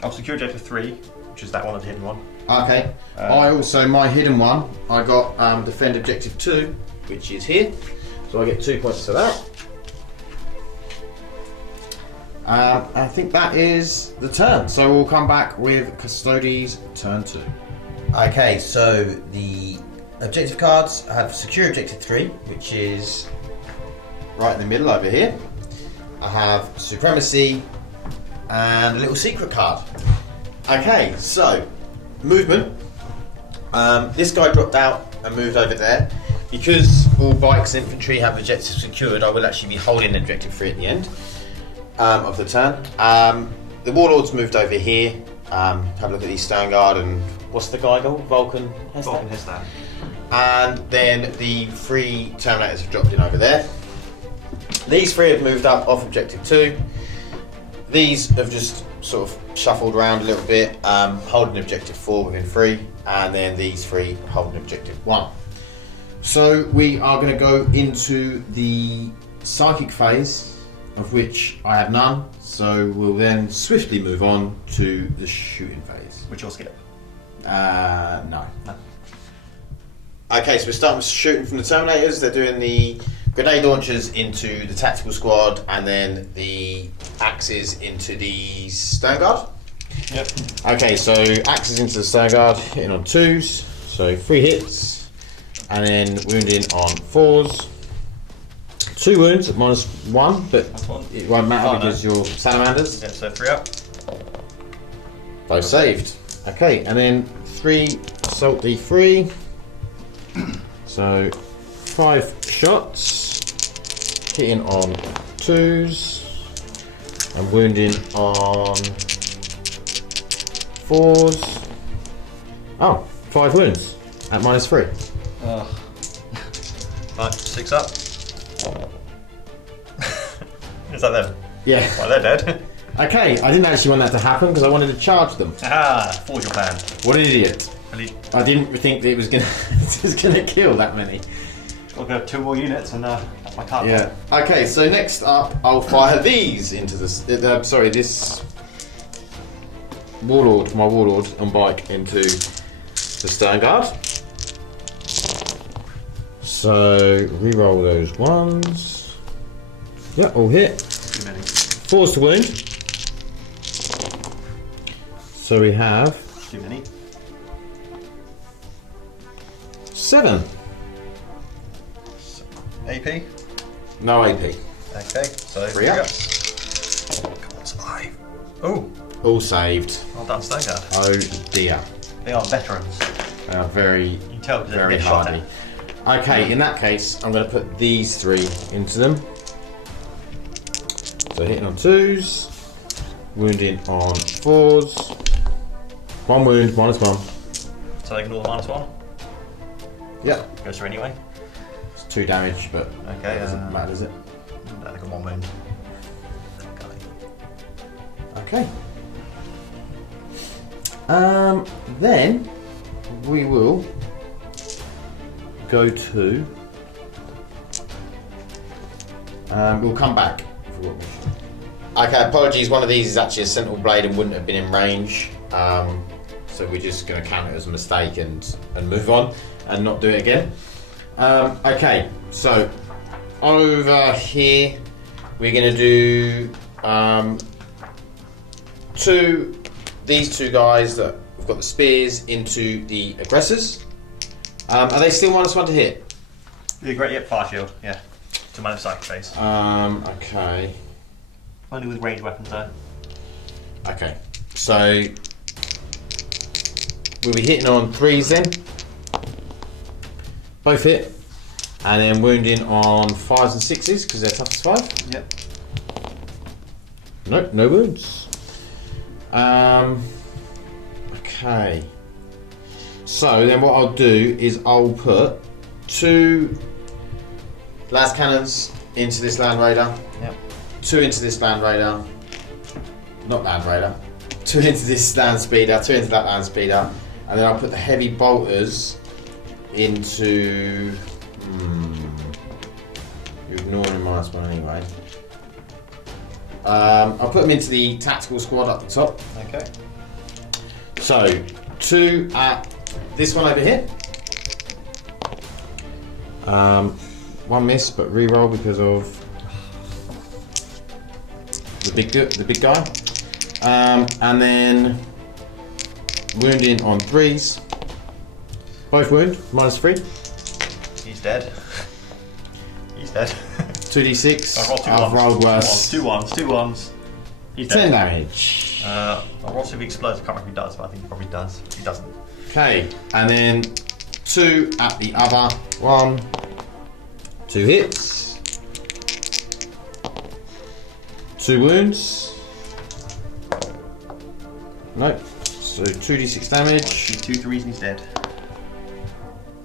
I'll secure objective 3, which is that one, the hidden one. Okay. I also, my hidden one, I got defend objective 2, which is here. So I get 2 points for that. I think that is the turn. So we'll come back with Custodes turn 2. Okay, so the objective cards, I have secure objective 3, which is right in the middle over here. I have supremacy and a little secret card. Okay, so movement. This guy dropped out and moved over there. Because all bikes and infantry have objectives secured, I will actually be holding objective 3 at the end of the turn. The Warlord's moved over here. Have a look at these Standguard and what's the guy called? Vulkan He'stan? Vulkan He'stan. And then the 3 Terminators have dropped in over there. These 3 have moved up off objective 2. These have just sort of shuffled around a little bit, holding objective 4 within 3, and then these 3 holding objective 1. So we are going to go into the psychic phase, of which I have none, so we'll then swiftly move on to the shooting phase. Which you'll skip. No. Okay, so we're starting with shooting from the Terminators. They're doing the grenade launchers into the tactical squad, and then the axes into the Standguard. Yep. Okay, so axes into the Standguard, hitting on 2s, so 3 hits, and then wounding on 4s. 2 wounds at -1, but it won't matter because you're Salamanders. Yep, so 3 up. Both saved. Okay, and then 3 assault D3. So 5 shots, hitting on 2s, and wounding on 4s. Oh, 5 wounds at -3. Right, 6 up. Is that them? Yeah. Well, they're dead. Okay, I didn't actually want that to happen because I wanted to charge them. Ah, forward your plan. What an idiot. I didn't think that it was gonna kill that many. I'll go 2 more units and that's my card. Yeah. Okay, so next up, I'll fire these into this. This Warlord, my Warlord on bike into the Stern Guard. So re-roll those ones. Yeah, all hit. Too many. 4's to wound. So we have Too many. 7. AP? No AP. Okay, so 3 up. Come on, survive. Oh, All saved. well done, Stone Guard. Oh dear. They are veterans. They are very, You can tell because they very get shot hardy. at. Okay, in that case, I'm going to put these 3 into them. So hitting on 2s, wounding on 4s. 1 wound, -1. So they ignore the -1. Yep. Goes through anyway. It's 2 damage, but Okay, doesn't matter, does it? No, they got 1 wound. Okay. Okay. Then we will go to. We'll come back. Okay, apologies. One of these is actually a sentinel blade and wouldn't have been in range. So we're just going to count it as a mistake and move on and not do it again. Okay, so over here we're going to do these two guys that have got the spears into the aggressors. Are they still -1 to hit? Yeah, great. Yep, fire shield. Yeah, to manage psychic phase. Okay. Only with ranged weapons though. Okay. So we'll be hitting on 3s then. Both hit. And then wounding on 5s and 6s because they're tough as 5. Yep. Nope, no wounds. Okay. So then what I'll do is I'll put 2 Lascannons into this Land Raider. Yep. 2 into this Land Raider. Not Land Raider. 2 into this Land Speeder. 2 into that Land Speeder. And then I'll put the heavy bolters into. You're ignoring -1 anyway. I'll put them into the tactical squad up the top. Okay. So 2 at this one over here. 1 miss, but re-roll because of the big guy. And then wounding on 3s. Both wound, -3. He's dead. He's dead. 2d6. I've rolled worse. 2 1s. He's 10 dead. damage. I'll roll see if he explodes. I can't remember if he does, but I think he probably does. He doesn't. Okay, and then 2 at the other. 1, 2 hits. 2 wounds. Nope. So 2d6 damage. 2 3s and he's dead.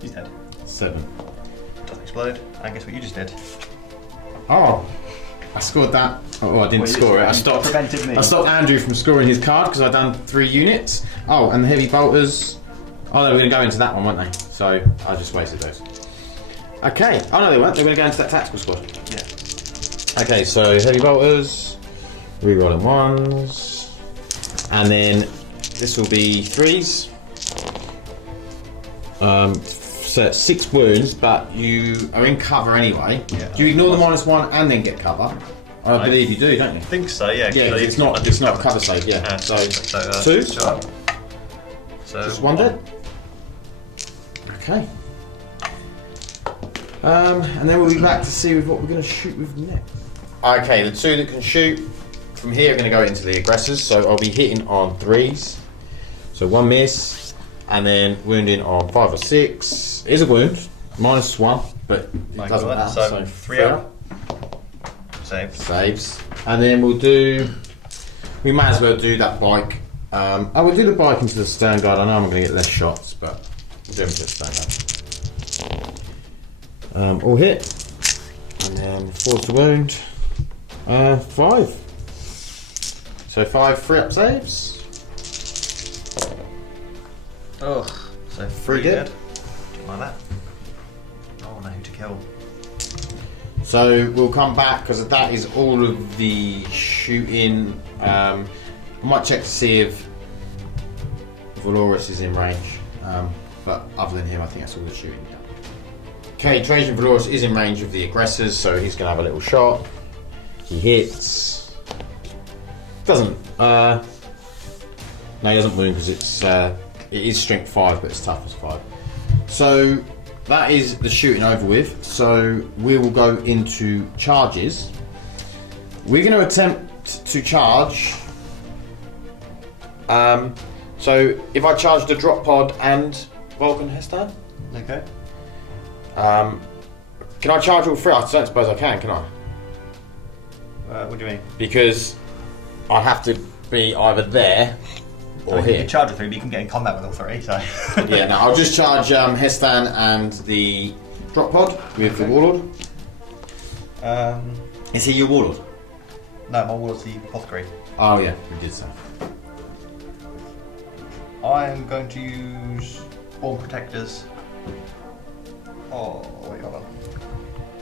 He's dead. 7. Doesn't explode. And guess what you just did? Oh, I scored that. Oh, I didn't score it. I stopped. Prevented me. I stopped Andrew from scoring his card because I'd done 3 units. Oh, and the heavy bolters. Oh, they were going to go into that one, weren't they? So I just wasted those. Okay. Oh no, they weren't. They were going to go into that tactical squad. Yeah. Okay, so heavy bolters, re-rolling 1s, and then this will be 3s. So it's 6 wounds, but you are in cover anyway. Yeah. Do you ignore the -1 and then get cover? I believe you do, don't you? I think so, yeah. Yeah, it's not a cover save, yeah. So 2. So Just 1 dead. Okay. And then we'll be back to see with what we're going to shoot with next. Okay, the 2 that can shoot from here are going to go into the aggressors, so I'll be hitting on 3s. So 1 miss, and then wounding on 5 or 6. It is a wound, -1, but it doesn't matter. So 3 up. Saves. And then we might as well do that bike. We'll do the bike into the Stern Guard. I know I'm going to get less shots, but we'll do them to the Stern Guard. All hit. And then force the wound. 5. So 5 free up saves. Oh, so 3 dead. Something like that. Oh, I know who to kill. So we'll come back because that is all of the shooting. I might check to see if Valoris is in range, but other than him, I think that's all the shooting. Okay, Trajan Valoris is in range of the aggressors, so he's going to have a little shot. He hits. Doesn't. No, he doesn't wound because it is strength 5, but it's toughness 5. So that is the shooting over with. So we will go into charges. We're going to attempt to charge. So if I charge the drop pod and Vulkan He'stan, Okay. can I charge all 3? I don't suppose I can I? What do you mean? Because I have to be either there or You here. can charge with 3, but you can get in combat with all 3. So. Yeah, no, I'll just charge He'stan and the drop pod with the Warlord. Is he your Warlord? No, my Warlord's the Apothecary. Oh yeah, we did so. I'm going to use Born Protectors. Oh, wait, hold on.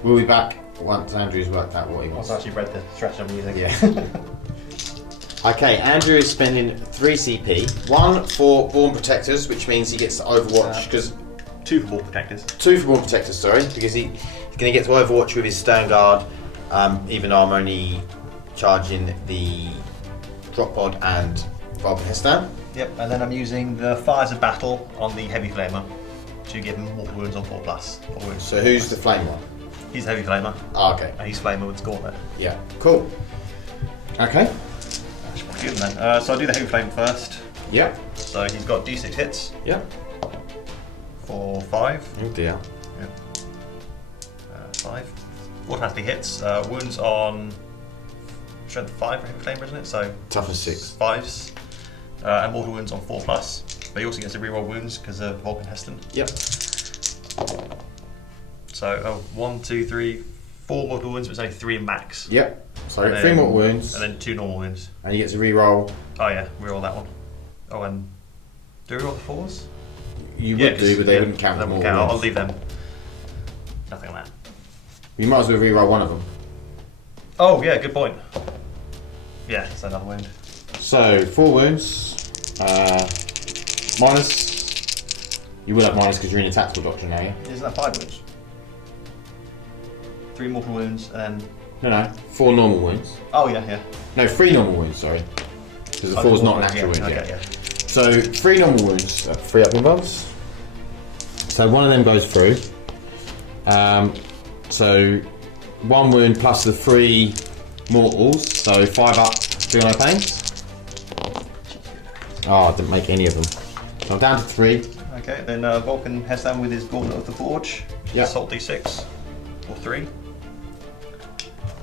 We'll be back once Andrew's worked out what he wants. I've actually read the strategy I'm using. Yeah. Okay, Andrew is spending 3 CP. 1 for Born Protectors, which means he gets to Overwatch, because 2 for Born Protectors. 2 for Born Protectors, sorry, because he's going to get to Overwatch with his Stern Guard, even though I'm only charging the drop pod and Vulkan He'stan. Yep, and then I'm using the Fires of Battle on the Heavy Flamer to give him mortal wounds on 4+. Or wounds. So who's the flame one? He's Heavy Flamer, Oh, okay. and he's Flamer with Gauntlet. Yeah, cool. Okay. That's pretty good then. So I'll do the Heavy Flamer first. Yep. So he's got D6 hits Yep. for 5. Oh dear. Yep. 5. Automatically hits. Wounds on strength 5 for Heavy Flamer, isn't it? So Toughness 6. 5s. And mortal wounds on 4+. But he also gets to reroll wounds because of Vulkan He'stan. Yep. So 1, 2, 3, 4 mortal wounds, but it's only 3 max. Yep. So And 3 more wounds, And then 2 normal wounds. and you get to re-roll. Oh yeah, reroll that one. Oh, and do we roll the 4s? You would do, but they wouldn't count They them all. wouldn't count. I'll leave them. Nothing on that. You might as well re-roll one of them. Oh yeah, good point. Yeah, so another wound. So 4 wounds. Minus. You will have minus because you're in a tactical doctrine now, yeah? Isn't that 5 wounds? 3 mortal wounds and then... No, 4 normal wounds. Oh yeah. No, 3 normal wounds, sorry. Because the 4 is not natural wounds, Okay, yeah. So 3 normal wounds, 3 up involves. So one of them goes through. So 1 wound plus the 3 mortals, so 5 up, 3 on no pains. Oh, I didn't make any of them. So I'm down to 3. Okay, then Vulkan He'stan with his Gauntlet of the Forge. Yep. Assault D6 or 3.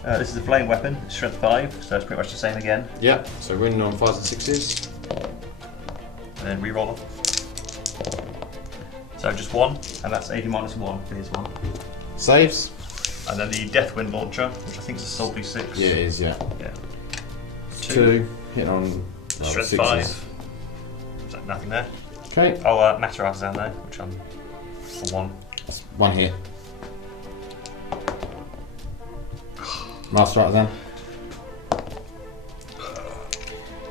This is a flame weapon, it's strength 5, so it's pretty much the same again. Yep, so winning on 5s and 6s. And then reroll them. So just 1, and that's 80 minus 1 for his one. Saves? And then the Deathwind Launcher, which I think is Assault D6. Yeah, it is, yeah. Yeah. 2. Hitting on Strength 6s. 5. So nothing there. Okay. Oh, Matter down there, which I'm for 1. 1 hit. Master Artisan.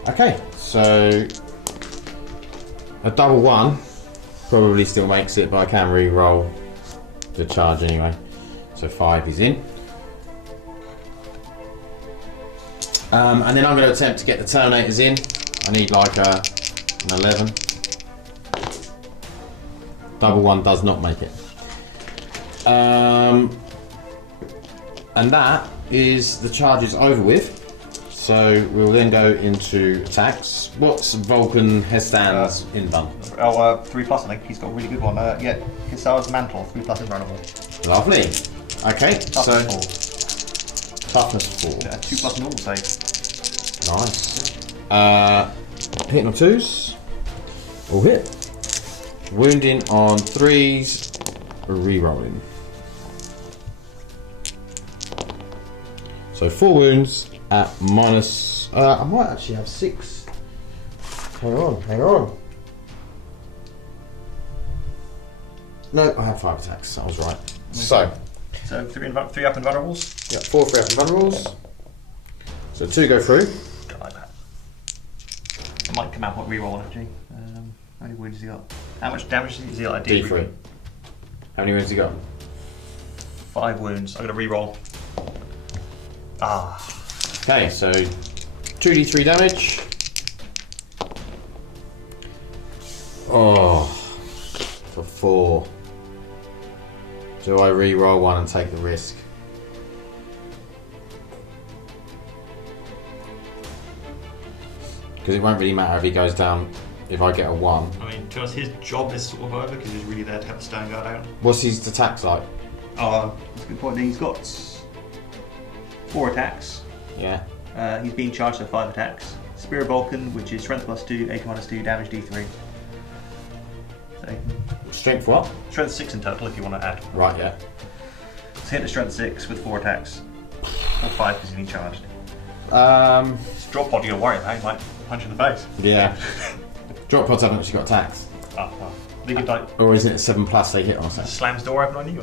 Okay, so a double 1 probably still makes it, but I can re-roll the charge anyway. So 5 is in. And then I'm going to attempt to get the Terminators in. I need like an 11. Double 1 does not make it. And that is the charges over with. So we'll then go into attacks. What's Vulkan He'stan's invuln? 3+, I think. He's got a really good one. Yeah, Hussar's Mantle, 3+ invulnerable. Lovely. Okay, Toughness 4. Toughness 4. Yeah, 2+ normal save. Nice. Hitting on 2s. All hit. Wounding on 3s. Re-rolling. So 4 wounds at minus. I might actually have 6. Hang on. No, I have 5 attacks. I was right. Okay. So 3 up and vulnerables. Yeah, 4 3 up and vulnerables. So 2 go through. Don't like that. I might come out with reroll actually. How many wounds has he got? How much damage has he got? D3. How many wounds has he got? 5 wounds. I'm gonna reroll. Okay, so 2d3 damage. Oh, for 4. Do I re-roll 1 and take the risk? Because it won't really matter if he goes down if I get a 1. I mean, to us, his job is sort of over because he's really there to help the stone guard out. What's his attacks like? Oh, that's a good point. He's got 4 attacks. Yeah. He's being charged for 5 attacks. Spear of Vulkan, which is strength +2, AK -2, damage D3. So, Strength what? strength 6 in total if you want to add. Right, yeah. So hit the strength 6 with 4 attacks. Or 5 because he's being charged. It's drop pod you'll worry about, he might punch you in the face. Yeah. Drop pods haven't actually got attacks. Oh, well. They could like Or is it a 7+ they hit or something? slams door open on you.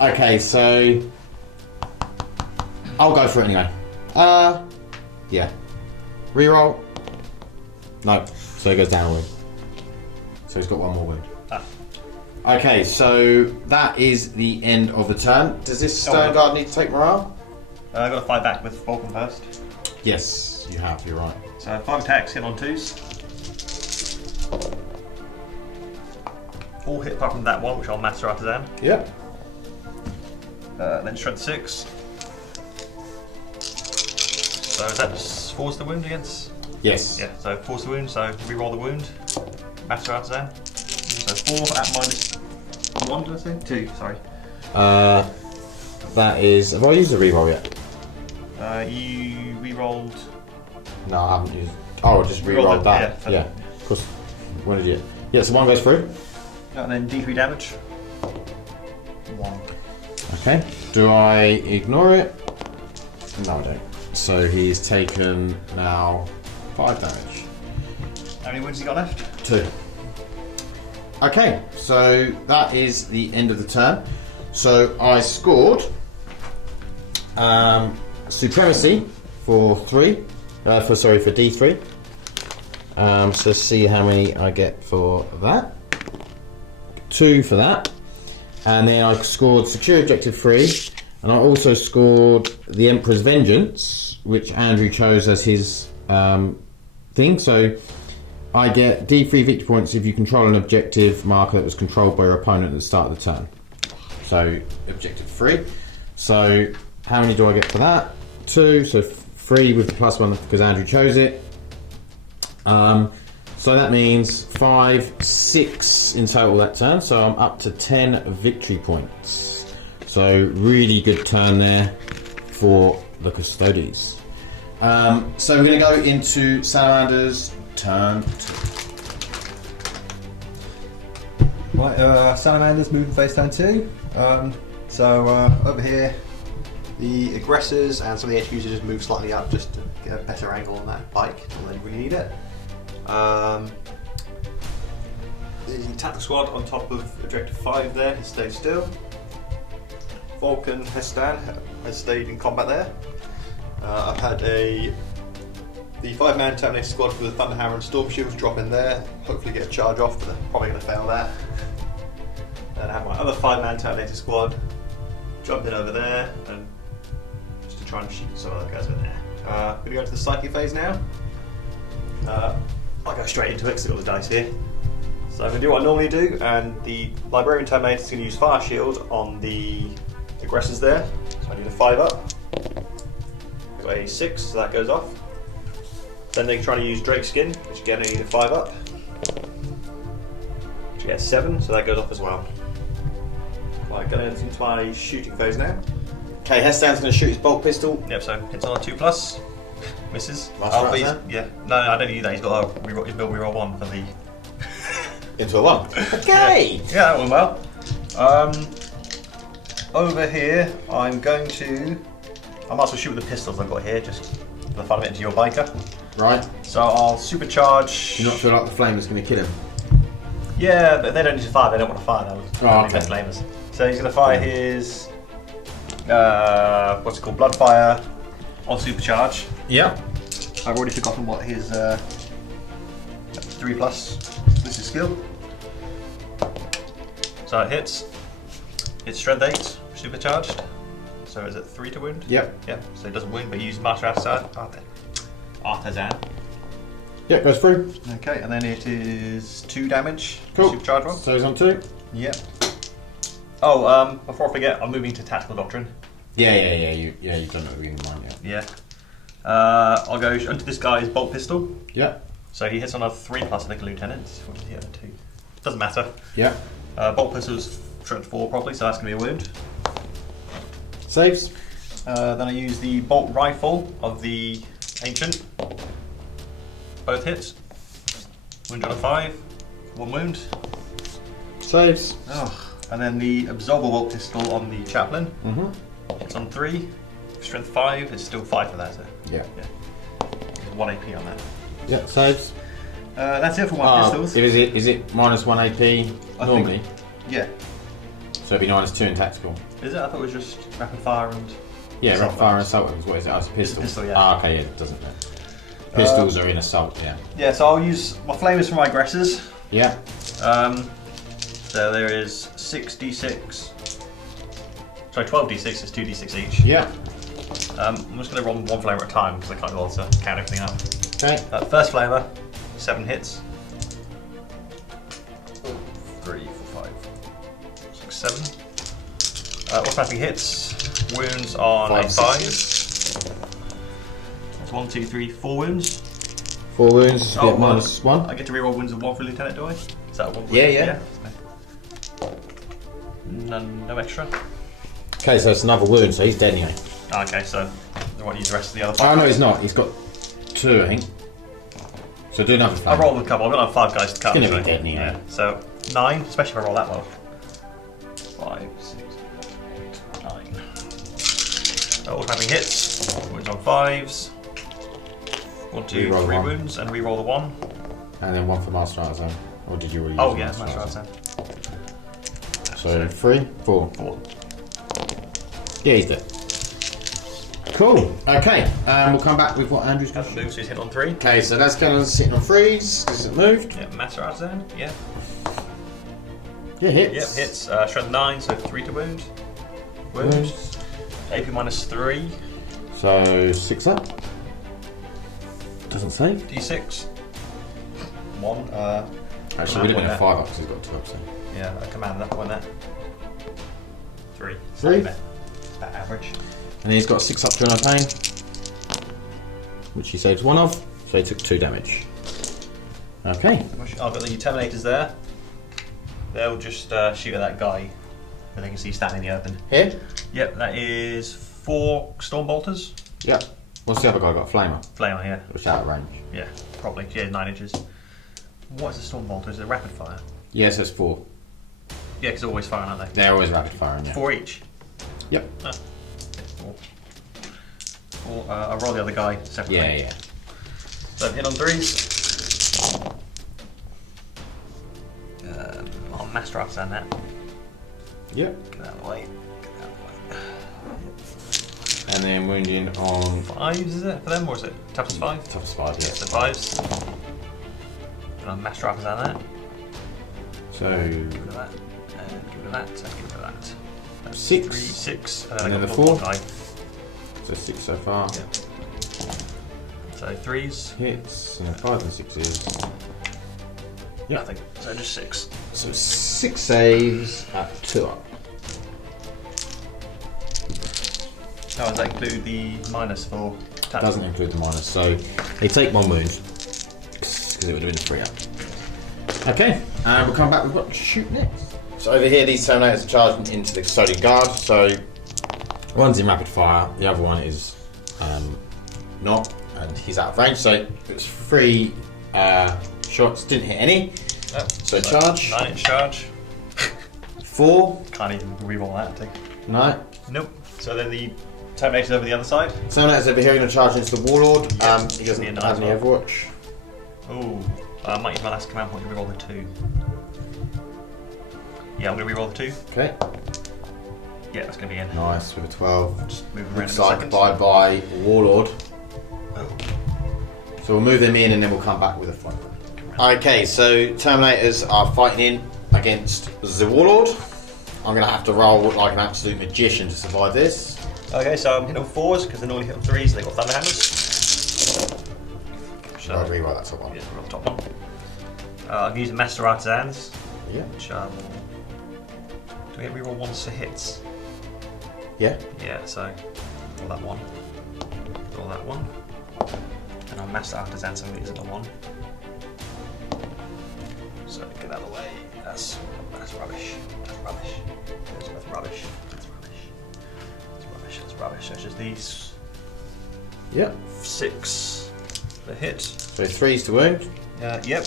Okay, so I'll go for it anyway. Yeah. Reroll. No. So he goes down a wound. So he's got 1 more wound. Okay, so that is the end of the turn. Does this stone guard need to take morale? I got a 5 back with Vulkan first. Yes, you have. You're right. So 5 attacks, hit on 2s. All hit apart from that one, which I'll master artisan. Yep. Then strength 6. So is that just force the wound against? Yes. Yeah, so force the wound, so re-roll the wound. Master artisan. So 4 at -1, did I say? 2, sorry. That is. Have I used a reroll yet? You re-rolled. No, I haven't used. Oh, I just rerolled that. Yeah. Yeah. Of course. When did you? Yeah. So 1 goes through. And then D3 damage. 1. Okay. Do I ignore it? No, I don't. So he's taken now 5 damage. How many wounds has he got left? 2. Okay, so that is the end of the turn. So I scored supremacy for 3. For D3. So see how many I get for that. 2 for that, and then I scored secure objective 3, and I also scored the Emperor's Vengeance, which Andrew chose as his thing. So I get D3 victory points if you control an objective marker that was controlled by your opponent at the start of the turn. So objective 3. So how many do I get for that? 2. So 3 with the +1 because Andrew chose it. So that means 5, 6 in total that turn. So I'm up to 10 victory points. So really good turn there for the Custodes. So we're going to go into Salamanders turn 2. Right, Salamanders moving phase turn 2. Over here, the aggressors and some of the HQs just move slightly up just to get a better angle on that bike when they really need it. The tactical squad on top of objective 5 there has stayed still. Vulkan He'stan has stayed in combat there. I've had the 5-man Terminator squad with the Thunderhammer and Storm Shields drop in there, hopefully get a charge off, but they're probably going to fail that. Then I have my other 5-man Terminator squad jump in over there and just to try and shoot some other guys in there. I'm going to go into the Psyche phase now. I'll go straight into it because I've got the dice here. So I'm going to do what I normally do, and the Librarian Terminator is going to use Fire Shield on the aggressors there. So I need a 5 up. Got a 6, so that goes off. Then they're trying to use Drake Skin, which again I need a 5 up. Which gets 7, so that goes off as well. Right, going into my shooting phase now. Okay, He'stan's going to shoot his bolt pistol. Yep, so hits on a 2+. Misses. Master Please. Artisan? Yeah. No, I don't need that. He's got a reroll, he's built reroll 1 for the. Into a 1. Okay! Yeah, that went well. Over here, I'm going to I might as well shoot with the pistols I've got here, just for the fun of it, into your biker. Right. So I'll supercharge. Do you not feel like the flame is going to kill him? Yeah, but they don't need to fire. They don't want to fire. That was okay. flamers. So he's going to fire his what's it called? Bloodfire on supercharge. Yep. I've already forgotten what his 3+. This is skill. So it hits. It's strength 8, supercharged. So is it 3 to wound? Yep. Yep. So it doesn't wound, but you use Master Artisan. Yep, goes through. Okay, and then it is 2 damage. Cool. Supercharge one. So he's on 2. Yep. Oh, before I forget, I'm moving to Tactical Doctrine. Yeah. You've done it at the beginning of mine. Yeah. I'll go into this guy's bolt pistol. Yeah. So he hits on a 3+, I think, a lieutenant. What did he have? 2. Doesn't matter. Yeah. Bolt pistol's strength 4 probably, so that's going to be a wound. Saves. Then I use the bolt rifle of the ancient. Both hits. Wound on a 5. 1 wound. Saves. Oh. And then the absorber bolt pistol on the chaplain. Mm-hmm. It's on 3. Strength 5. It's still 5 for that, so. Yeah. 1 AP on that. Yeah, saves. That's it for my pistols. Is it minus 1 AP normally? Yeah. So it'd be -2 in tactical. Is it? I thought it was just rapid fire and. Yeah, assault rapid fire and weapons. assault weapons. What is it? Oh, it's a pistol. It's a pistol, yeah. Ah, okay, yeah, it doesn't know. Pistols are in assault, yeah. Yeah, so I'll use my flamers for my aggressors. Yeah. So there is 6d6. Sorry, 12d6 is 2d6 each. Yeah. I'm just going to roll one flamer at a time because I can't be able to count everything up. Okay. First flamer, 7 hits. 3, 4, 5, 6, 7. Automatic hits. Wounds on a 5. That's 1, 2, 3, 4 wounds. 4 wounds, Oh, get -1. I get to reroll wounds of 1 for lieutenant, do I? Is that 1 for Yeah. No extra. Okay, so it's another wound, so he's dead anyway. Okay, so I won't use the rest of the other 5. Oh, no, he's not. He's got 2, I think. So do another I flame. rolled a couple. I've got 5 guys to cut. He's gonna so- be dead anyway. Yeah, so 9, especially if I roll that well. 5, 6, 8, 9. Automatic hits. Wounds on 5s. 1, 2, Reroll 3 one. wounds, and reroll the 1. And then 1 for Master Artisan. Or did you reuse Oh yeah, Master Master Artisan? Artisan. So 3, 4. 4. Yeah, he's dead. Cool. Okay, we'll come back with what Andrew's got. Hasn't moved, so he's hit on 3. Okay, so that's kind of sitting on 3s. This isn't moved. Yeah, Master Artisan. Yeah. Yeah, hits. Yep, hits. Strength 9, so 3 to wound. Wound. AP -3. So 6 up. Doesn't save. D6. 1. Actually, we're looking at 5 up because he's got 2 up. So. Yeah, I command that one there. 3. 3. About average. And he's got 6 up to another pain, which he saves 1 of. So he took 2 damage. Okay. I've got the Terminators there. They'll just shoot at that guy that they can see standing in the open. Here? Yep, that is 4 Storm Bolters. Yep. What's the other guy got? A flamer. Flamer here. Which is out of range. Yeah, probably. Yeah, 9 inches. What is a Storm Bolter? Is it rapid fire? Yeah, so it's 4. Yeah, because they're always firing, aren't they? They're always rapid firing, yeah. 4 each. Yep. Ah, 4. I'll roll the other guy separately. Yeah. So hit on 3s. I'll Master Artisan that. Yep. Get out of the way. Get out of the way. And then wounding on 5s, is it for them, or is it toughest 5? top spot, yeah. So 5s. And I'll Master Artisan that. So Get rid of that. And get rid of that. And get rid of that. That's 6. 3, 6. And I then got the one 4. guy. So 6 so far. Yeah. So 3s. Hits. And 5 and 6s. Yep. Nothing. So just 6. So 6 saves at 2 up. Oh, does that include the minus for tactical? Doesn't include the minus. So they take 1 wound because it would have been 3 up. Okay, and we'll come back with what to shoot next. So over here, these Terminators are charging into the Custodian Guard. So one's in rapid fire, the other one is not, and he's out of range. So it was 3 shots, didn't hit any. Oh, So charge. 9-inch charge. 4. Can't even reroll that, I think. No. Nope. So then the Terminator's over the other side. Terminator's over here, going to charge into the Warlord. Yep. He doesn't Need a have any knife. Overwatch. Ooh, I might use my last command point to reroll the 2. Yeah, I'm going to reroll the 2. Okay. Yeah, that's going to be in. Nice, with a 12. Just move around in a Looks like second. by Warlord. Oh. So we'll move them in and then we'll come back with a fight. Okay, so Terminators are fighting in against the Warlord. I'm going to have to roll like an absolute magician to survive this. Okay, so I'm hitting on 4s because they normally hit on 3s, so they've got thunder hammers. Should I rewrite that top one? Yeah, roll the top one. I've used Master Artisans, Yeah. which do we get reroll 1s to hits? Yeah. Yeah, so roll that one, roll that one, and I'll Master Artisan some of these at the 1. So get out of the way. That's rubbish. That's rubbish. That's rubbish. That's rubbish. That's rubbish. That's rubbish. That's just these Yep. 6. The hit. So 3s to wound. Yep.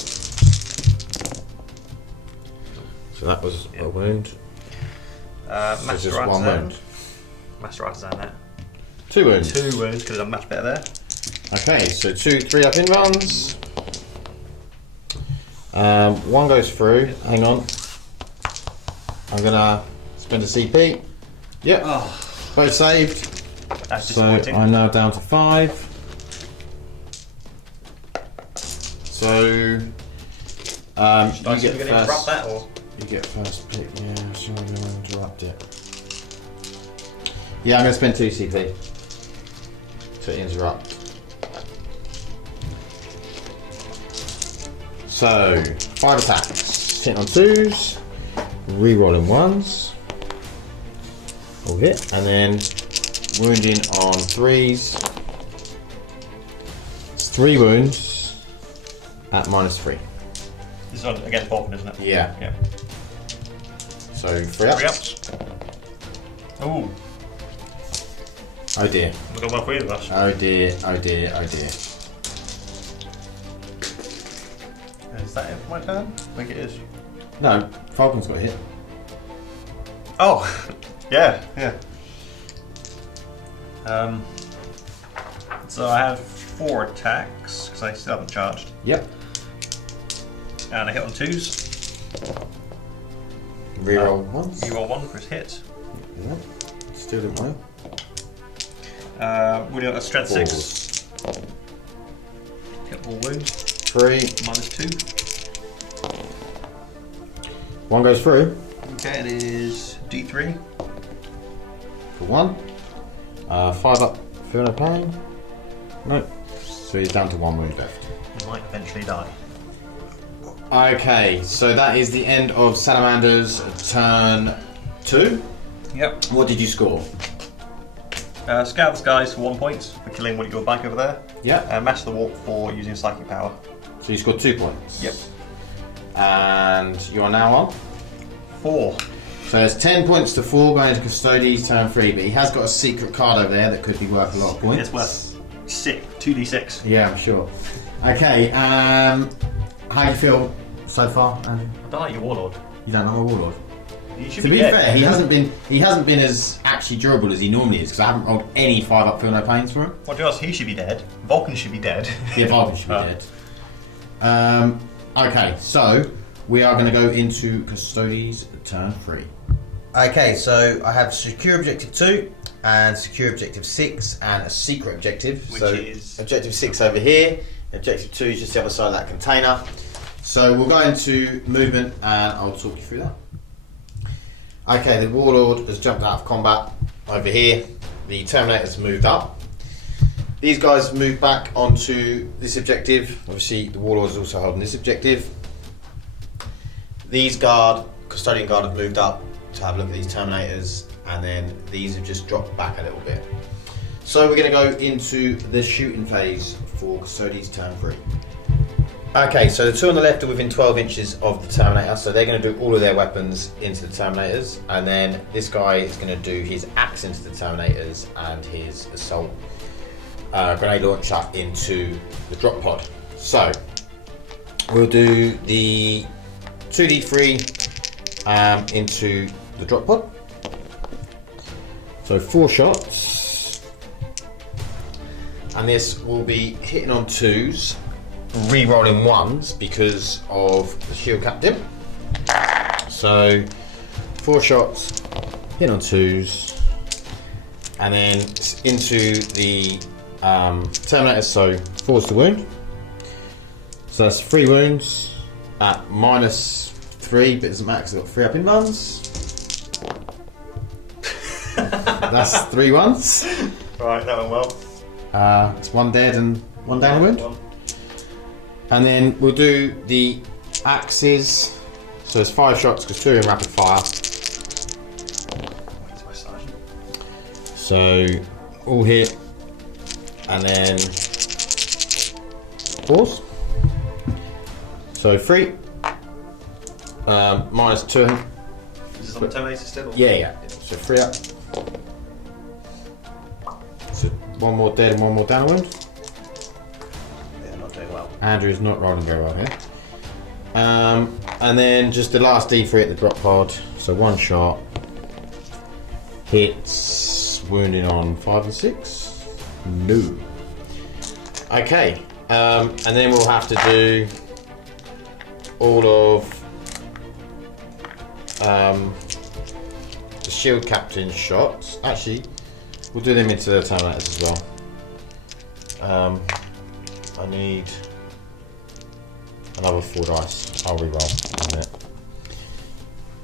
So that was a wound. So Master just one Artisan. wound. Master Artisan there. 2 wounds. 2 wounds because I'm much better there. Okay, so 3 up in runs. 1 goes through. Hang on. I'm gonna spend a CP. Yep. Oh, Both saved. that's So disappointing. I'm now down to 5. So Should I you see if get we're going to interrupt first. that or? You get first pick. Yeah, sure. I'm gonna interrupt it. Yeah, I'm gonna spend 2 CP to interrupt. So 5 attacks. Hitting on 2s. Rerolling 1s. All hit, and then wounding on 3s. It's 3 wounds at -3. This is on against Vulkan, isn't it? Yeah. Yeah. So 3 ups. 3 ups. Ooh, Oh dear. we've got one for either of us. Oh dear. Oh dear. Oh dear. Is that it for my turn? I think it is. No, Falcon's got hit. Oh, yeah, yeah. So I have 4 attacks because I still haven't charged, Yep. and I hit on 2s. Reroll once. You roll 1 for his hit. Yep. Still didn't win. We got a strength 6. Balls. Hit all wounds. 3. -2. 1 goes through Okay, it is D3. for 1. 5 up. Feel no pain. Nope. So he's down to 1 wound left. You might eventually die. Okay, so that is the end of Salamander's turn 2. Yep. What did you score? Scout the skies for 1 point for killing one at your bike over there. Yep. Master the walk for using psychic power. So you scored 2 points. Yep. And you are now on? 4. So there's 10 points to 4 going into Custodes turn 3, but he has got a secret card over there that could be worth a lot of points. It's worth 2d6. Yeah, I'm sure. Okay, how do you feel so far? I don't like your Warlord. You don't know a Warlord. You should To be dead. fair, he hasn't been as actually durable as he normally is, because I haven't rolled any 5 up feel no pains for him. Well, to us, he should be dead. Vulkan should be dead. The Vulkan should be dead. Okay, so we are going to go into Custodes turn 3. Okay, so I have secure objective 2 and secure objective 6 and a secret objective. Which so is? objective 6 over here, objective 2 is just the other side of that container. So we'll go into movement and I'll talk you through that. Okay, the Warlord has jumped out of combat over here. The Terminator's moved up. These guys move back onto this objective. Obviously, the Warlord is also holding this objective. These Custodian Guard have moved up to have a look at these Terminators, and then these have just dropped back a little bit. So we're going to go into the shooting phase for Custodes turn 3. Okay, so the 2 on the left are within 12 inches of the Terminator, so they're going to do all of their weapons into the Terminators, and then this guy is going to do his axe into the Terminators and his assault grenade launcher into the drop pod. So we'll do the 2d3 into the drop pod. So 4 shots. and this will be hitting on 2s, re-rolling 1s because of the shield captain. So 4 shots, hit on 2s, and then into the Terminator, so 4's the wound. So that's 3 wounds at -3, but it doesn't matter because I've got 3 up in runs. That's 3 ones. Right, that went well. It's 1 dead and 1 down the wound. And then we'll do the axes. So there's 5 shots because 2 are in rapid fire. Where's my sergeant? So all hit, and then pause. So 3, -2. Is this on the Terminator still? Or? Yeah. So 3 up. So 1 more dead and 1 more down wound. Yeah, not doing well. Andrew's not rolling very well here. And then just the last D3 at the drop pod. So 1 shot. Hits, wounding on 5 and 6. No. Okay. And then we'll have to do all of the shield captain shots. Actually, we'll do them into the Terminators as well. I need another 4 dice. I'll re-roll in a minute.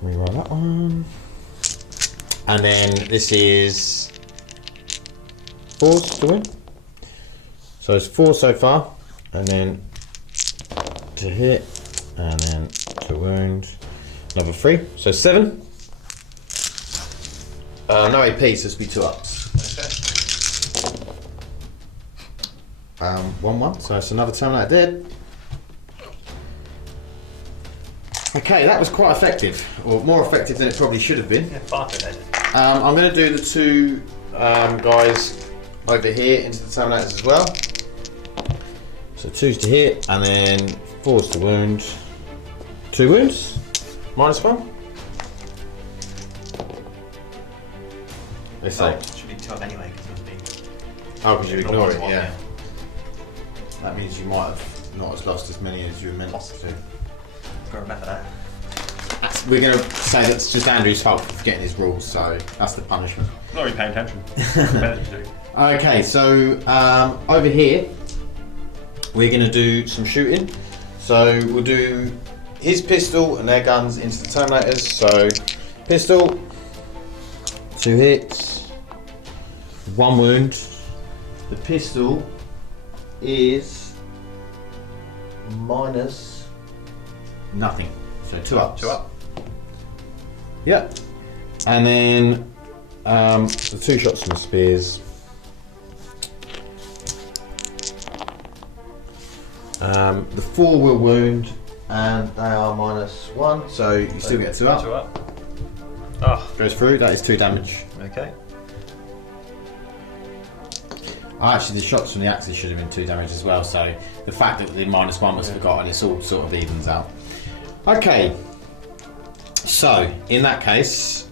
Re-roll that one. And then this is 4s to win. So it's 4 so far. And then to hit. And then to wound. Another 3. So 7. No AP, so it'll be 2 ups. Okay. 1-1, so it's another Terminator dead. Okay, that was quite effective, or more effective than it probably should have been. Yeah, far too dead. I'm going to do the 2 guys over here into the Terminators as well. So 2's to hit, and then 4's to wound. 2 wounds, -1. Let's say. Should be 2 up anyway because it was being. Oh, because you ignore it, one, yeah. That means you might have not as lost as many as you were meant to. Got to remember that. We're going to say that's just Andrew's fault for forgetting his rules, so that's the punishment. Not really paying attention. Okay, so over here we're going to do some shooting. So we'll do his pistol and their guns into the Terminators. So pistol, 2 hits, 1 wound. The pistol is -0, so 2 ups. 2 up. Yep. And then the 2 shots from the spears. The 4 will wound, and they are -1, so you still get 2 up. 2 up. Oh. Goes through. That is 2 damage. Okay. Actually, the shots from the axes should have been 2 damage as well. So the fact that the -1 was forgotten, it's all sort of evens out. Okay. So in that case,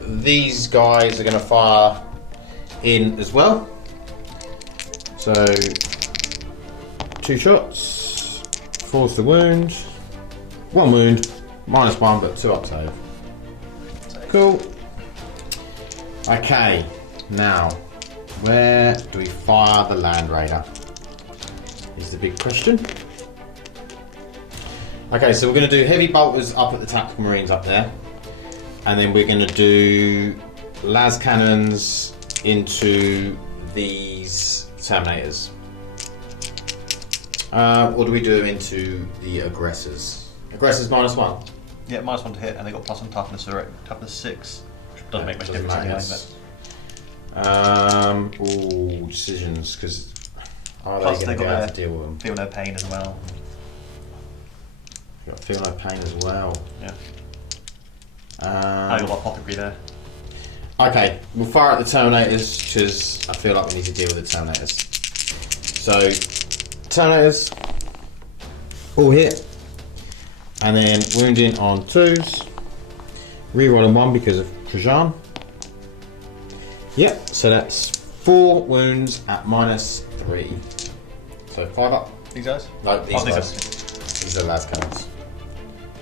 these guys are going to fire in as well. So 2 shots, 4's the wound, 1 wound, -1, but 2 up save. Cool. Okay, now where do we fire the Land Raider? Is the big question. Okay, so we're going to do heavy bolters up at the Tactical Marines up there, and then we're going to do Lascannons into these Terminators. Or do we do them into the Aggressors? Aggressors -1. Yeah, -1 to hit, and they got plus on toughness 6, which doesn't make much difference anyway. All decisions, because are Plus they going to be able to deal with them? Feel no pain as well. Got feel no pain as well. Yeah. I got apothecary there. Okay, we'll fire at the Terminators because I feel like we need to deal with the Terminators. So, Terminators, all hit, and then wounding on 2s, rerolling 1 because of Trajan. Yep, so that's 4 wounds at -3. So 5 up. These guys? No, these these guys. guys. These are Lascannons.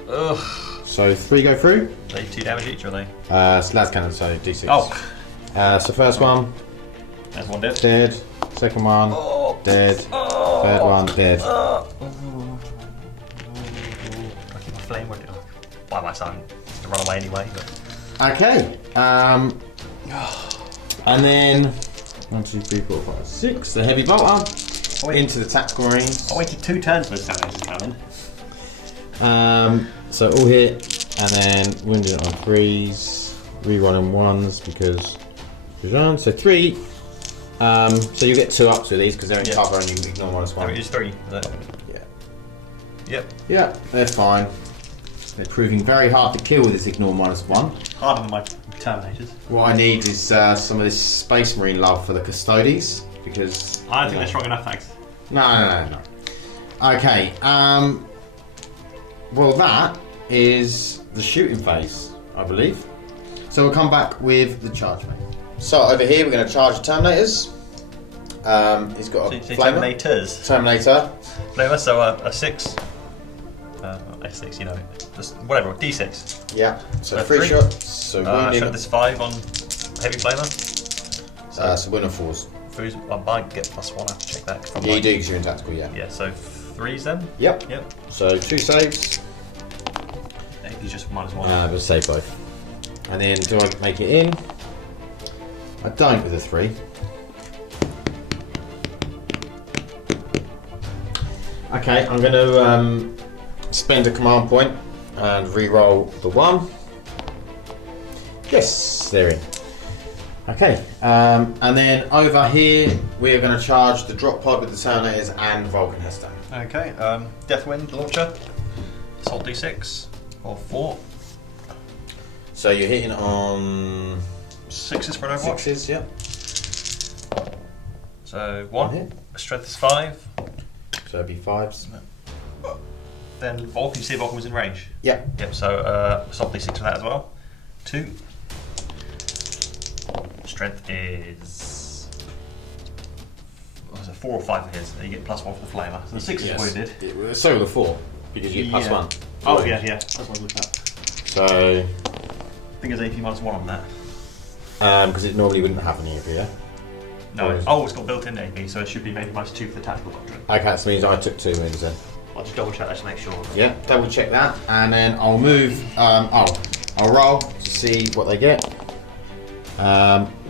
Ugh. So 3 go through. Are they 2 damage each, or are they? It's Lascannon, so D6. Oh. So first one, There's one dead. dead. Second one, dead. Oh. Third one, dead. I keep my flame ready. By my son. To run away anyway. But. Okay. And then 1, 2, 3, 4, 5, 6. The heavy bolter into the tactical marines. I waited 2 turns for this damage to come in. So all hit, and then wounded on 3s, rerolling 1s because so 3. So you get 2 ups with these because they're in cover and you ignore -1. It is 3. Is it? Yeah. Yep. Yeah, they're fine. They're proving very hard to kill with this ignore -1. Harder than my Terminators. What I need is some of this Space Marine love for the Custodes because I don't think they're strong enough, thanks. No. Okay. Well, that is the shooting phase, I believe. So we'll come back with the charge mate. So over here we're going to charge the Terminators. He's got a flamer. Terminator. Flamer, so a 6. S6, you know, just whatever, D6. Yeah. So 3 3 shots. So wounding. Shot this 5 on heavy flamer. So winner 4s. I might get +1. I have to check that. Yeah, you do because you're in tactical. Yeah. Yeah. So 3s then. Yep. Yep. So 2 saves. He's just -1. We'll save both. And then do I make it in? I don't with a 3. Okay, I'm going to spend a command point and re-roll the 1. Yes, they're in. Okay, and then over here we are going to charge the drop pod with the Terminators and Vulkan He'stan. Okay, Deathwind launcher, assault D6 or 4. So you're hitting on 6s for an Overwatch. 6s, yeah. So 1, hit. strength is 5. So it'd be 5s. Then Vulkan, you see Vulkan was in range? Yeah. Yep, so assault D6 for that as well. 2. Strength is... What was it, 4 or 5 for his? You get +1 for the flamer. So the 6 is wounded. So with the 4, because you get +1. Oh, yeah, that's what I was looking at. So... I think it's AP -1 on that. Because it normally wouldn't have any AP, yeah? No, it's got built-in AP, so it should be maybe -2 for the tactical doctrine. Okay, so means I took 2 wins then. I'll just double check that to make sure. Yeah, double check that, and then I'll move. I'll roll to see what they get.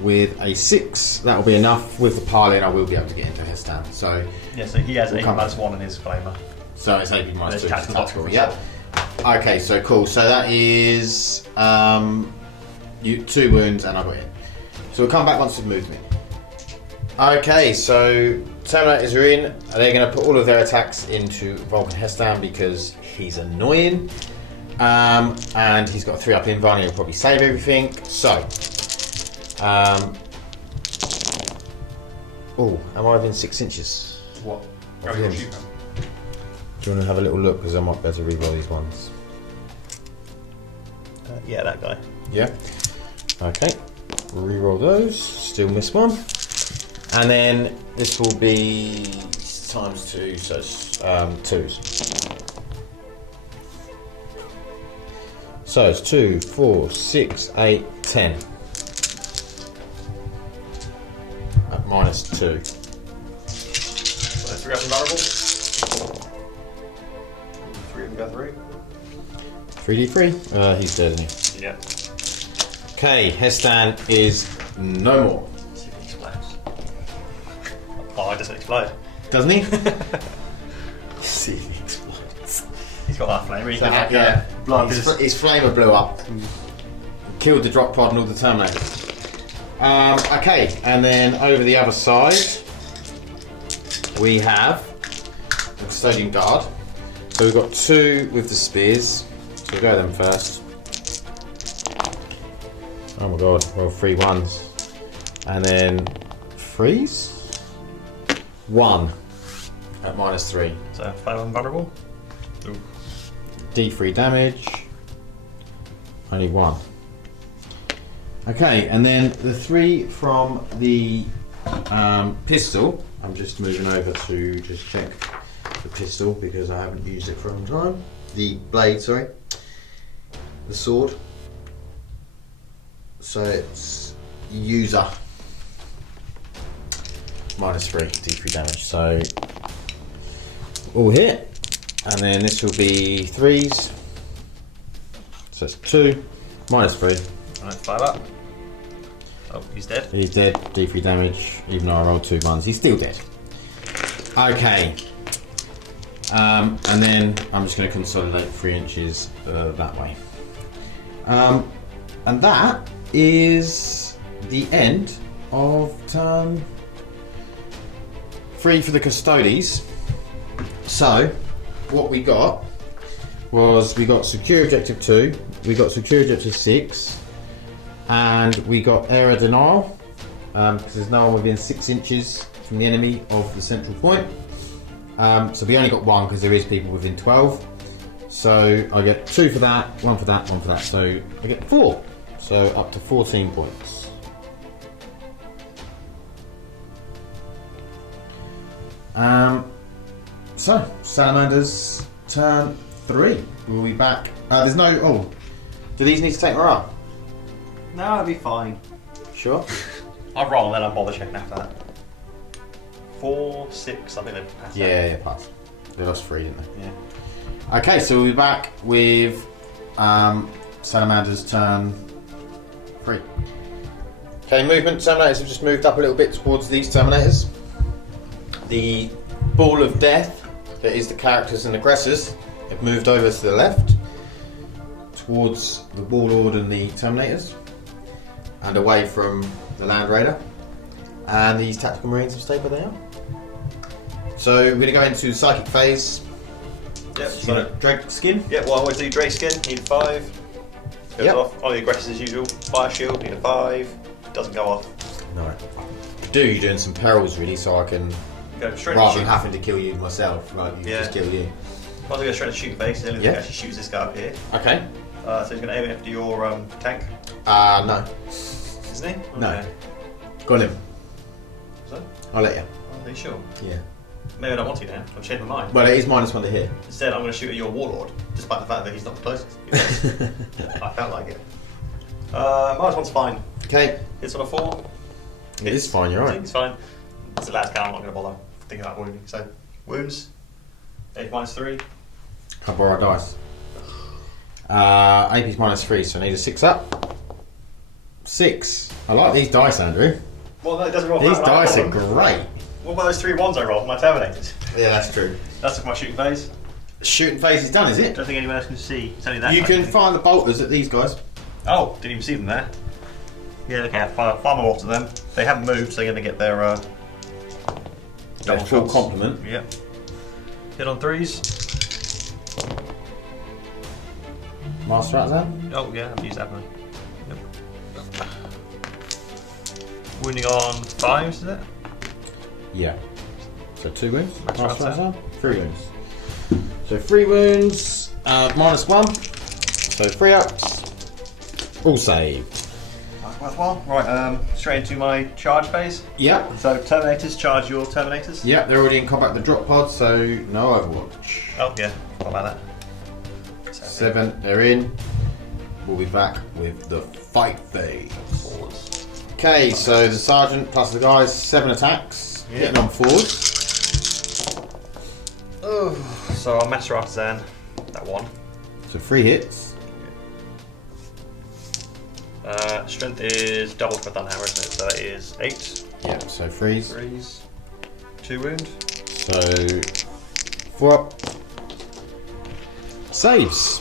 With a 6, that will be enough. With the pile in, I will be able to get into He'stan. So yeah, so he has AP -1 in his flamer. So it's AP -2 to tactical tactical. Yeah. Okay, so cool. So that is 2 wounds, and I got in. So we'll come back once we've moved me. Okay, so Terminators are in. They're going to put all of their attacks into Vulkan He'stan because he's annoying. And he's got a 3 up in Varney, he'll probably save everything. So, oh, am I within 6 inches? What? Of him? Do you want to have a little look because I might be able to reroll these ones? Yeah, that guy. Yeah. Okay. Reroll those. Still miss 1. And then this will be ×2, so 2s. So it's 2, 4, 6, 8, 10. At -2. So 3 up and variable. 3 and go through. 3d3. He's dead, isn't he? Yeah. Okay, He'stan is no more. See if he explodes. Oh, it doesn't explode. Doesn't he? See if he explodes. He's got that flame. So, yeah, his flamer blew up. Killed the drop pod and all the Terminators. Okay, and then over the other side we have the Custodian Guard. So we've got 2 with the spears. So we'll go them first. Oh my god, roll 3 1s. And then 3s? 1 at -3. So 5 unvulnerable. Ooh. D3 damage. Only 1. Okay, and then the 3 from the Pistol. I'm just moving over to just check the pistol because I haven't used it for a long time. The blade, sorry. The sword. So it's user -3 D3 damage. So all hit, and then this will be 3s. So it's 2 -3. Alright, 5 up. Oh, he's dead. He's dead. D3 damage. Even though I rolled 2 ones, he's still dead. Okay. And then I'm just going to consolidate 3 inches that way. And that is the end of turn 3 for the Custodes. So, what we got was we got Secure Objective 2, we got Secure Objective 6, and we got Area Denial, because there's no one within 6 inches from the enemy of the central point. So we only got 1 because there is people within 12. So I get 2 for that, 1 for that, 1 for that. So I get 4. So up to 14 points. So Salamanders turn 3. We'll be back. There's no. Oh, do these need to take morale? No, it'll be fine. Sure. I'll roll and then I'll bother checking after that. 4, 6, I think they've passed. Yeah, pass. They lost 3, didn't they? Yeah. Okay, so we'll be back with Salamanders turn 3. Okay, movement. Terminators have just moved up a little bit towards these Terminators. The ball of death that is the characters and aggressors have moved over to the left towards the Warlord and the Terminators and away from the Land Raider. And these Tactical Marines have stayed where they are. So we're going to go into the Psychic phase. Yep, So Drake Skin. Yeah, well, I always do Dray Skin, need a 5. Goes Yep. off. On the aggressors as usual. Fire Shield, need a 5. Doesn't go off. No. You're doing some perils really, so I can, Go straight to rather than shoot. having to kill you myself, like you Yeah. just kill you. Might as well go straight to shoot face, the only thing Yeah. that actually shoots this guy up here. Okay. So he's going to aim it after your tank, No. isn't he? No. Okay. Go on him. So? I'll let you. Are you sure? Yeah. Maybe I don't want to now. I've changed my mind. Well, it is -1 to hit. Instead, I'm going to shoot at your Warlord, despite the fact that he's not the closest. I felt like it. -1's fine. Okay. Hits on a 4. It is fine, you're right. It's fine. It's the last count, I'm not going to bother thinking about wounding. So, wounds. 8 -3. Can I borrow a dice? AP's -3, so I need a 6 up. 6. I like these dice, Andrew. Well, no, it doesn't roll These flat, dice right? are great. What about those 3 1s I rolled? My Terminators. Yeah, that's true. That's my shooting phase. Shooting phase is done, is I it? don't think anyone else can see. It's only that. You kind can of thing. find the bolters at these guys. Oh, didn't even see them there. Yeah, okay, I'll fire more to them. They haven't moved, so they're going to get their double full shots. complement. Yep. Hit on 3s. Master Atlan. Oh, yeah, I've used that one. Yep. Wounding on 5s, is it? Yeah. So 2 wounds. Master Master Atlan. Atlan. 3 wounds. So 3 wounds. -1. So 3 ups. All save. That's worthwhile. Right, straight into my charge phase. Yep. So Terminators, charge your Terminators. Yep, they're already in combat with the drop pod, so no overwatch. Oh, yeah, what about that? 7, they're in. We'll be back with the fight phase. Forwards. Okay, so the sergeant plus the guys, 7 attacks, Yeah. getting on forward. Oh, so I'll Master Artisan, that one. So 3 hits. Strength is double for Thunderhammer, isn't it? So that is 8. Yeah, so 3s. 3s. 2 wound. So 4 up. Saves.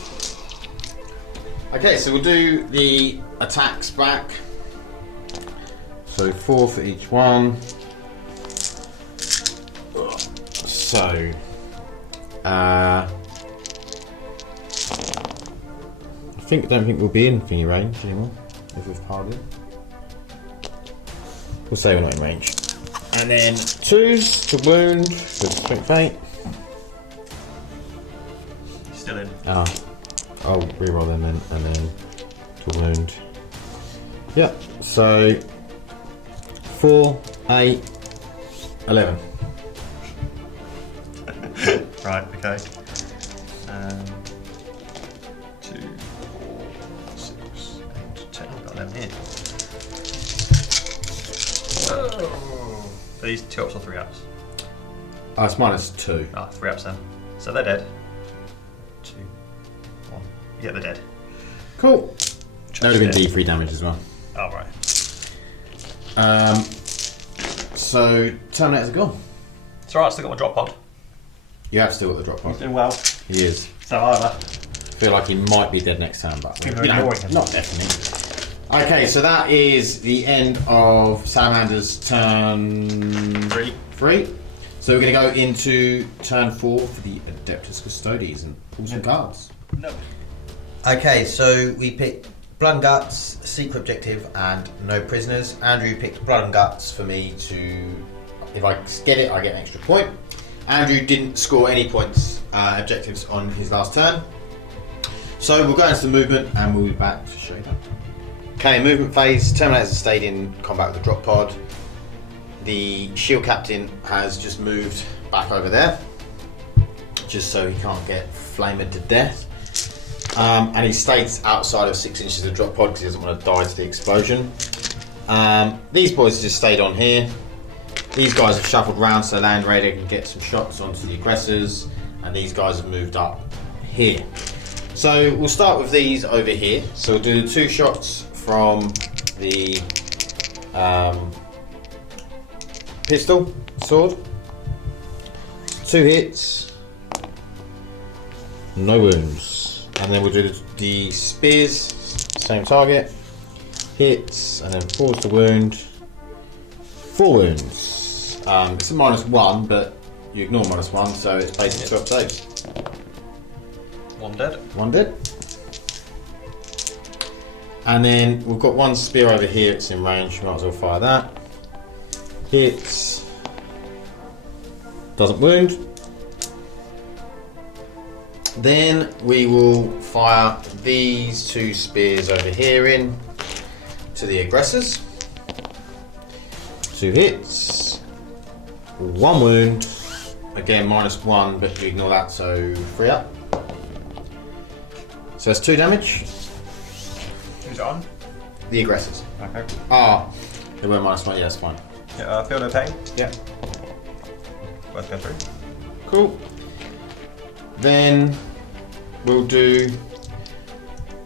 Okay, so we'll do the attacks back. So 4 for each one. So I don't think we'll be in thingy range anymore if we've piled in. We'll say we're not in range. And then 2s to wound with strength 8. Still in. I'll reroll them then, and then to wound. Yep, so 4 8, 11. Right, okay. 2, 4, 6, 8, 10. I've got 11 here. Oh. Are these 2 ups or 3 ups? Oh, it's -2. Ah, 3 ups then. So they're dead. 2, 1. Yeah, they're dead. Cool. That would have been D3 damage as well. Oh, right. So, Terminators are gone. It's alright, I still got my drop pod. You have still got the drop He's pod. doing well. He is. So either. I feel like he might be dead next time, but People are ignoring him. not definitely. Okay, so that is the end of Salamander's turn 3. So we're going to go into turn 4 for the Adeptus Custodes and pull some cards. No. Okay, so we picked Blood and Guts, Secret Objective, and No Prisoners. Andrew picked Blood and Guts for me to, if I get it, I get an extra point. Andrew didn't score any points, objectives on his last turn. So we'll go into the movement and we'll be back to show you that. Okay, movement phase. Terminators have stayed in combat with the drop pod. The shield captain has just moved back over there, just so he can't get flamed to death. And he stays outside of 6 inches of the drop pod because he doesn't want to die to the explosion. These boys just stayed on here. These guys have shuffled round so Land Raider can get some shots onto the aggressors, and these guys have moved up here. So we'll start with these over here. So we'll do 2 shots from the pistol, sword. 2 hits, no wounds. And then we'll do the spears, same target. Hits, and then force the wound. 4 wounds. It's a -1, but you ignore -1, so it's basically 12 saves. 1 dead. 1 dead. And then we've got 1 spear over here, it's in range, might as well fire that. Hits. Doesn't wound. Then we will fire these 2 spears over here in to the aggressors. 2 hits. 1 wound. Again, -1, but you ignore that, so 3 up. So that's 2 damage. Who's on? The aggressors. Okay. Ah, they were -1, yeah, that's fine. Yeah, feel no pain. Yeah. Worth going through. Cool. Then we'll do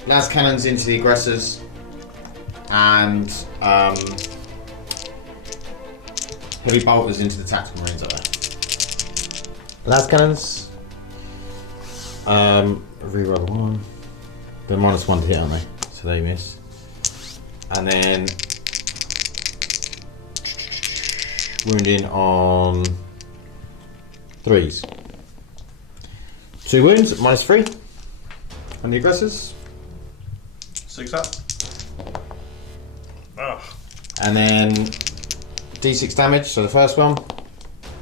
Lascannons into the aggressors and heavy bolters into the tactical marines up there. Lascannons. Reroll 1. They're -1 to hit, aren't they? So they miss. And then wounding on 3s. 2 wounds at -3 on the aggressors. 6 up. Ugh. And then D6 damage, so the first one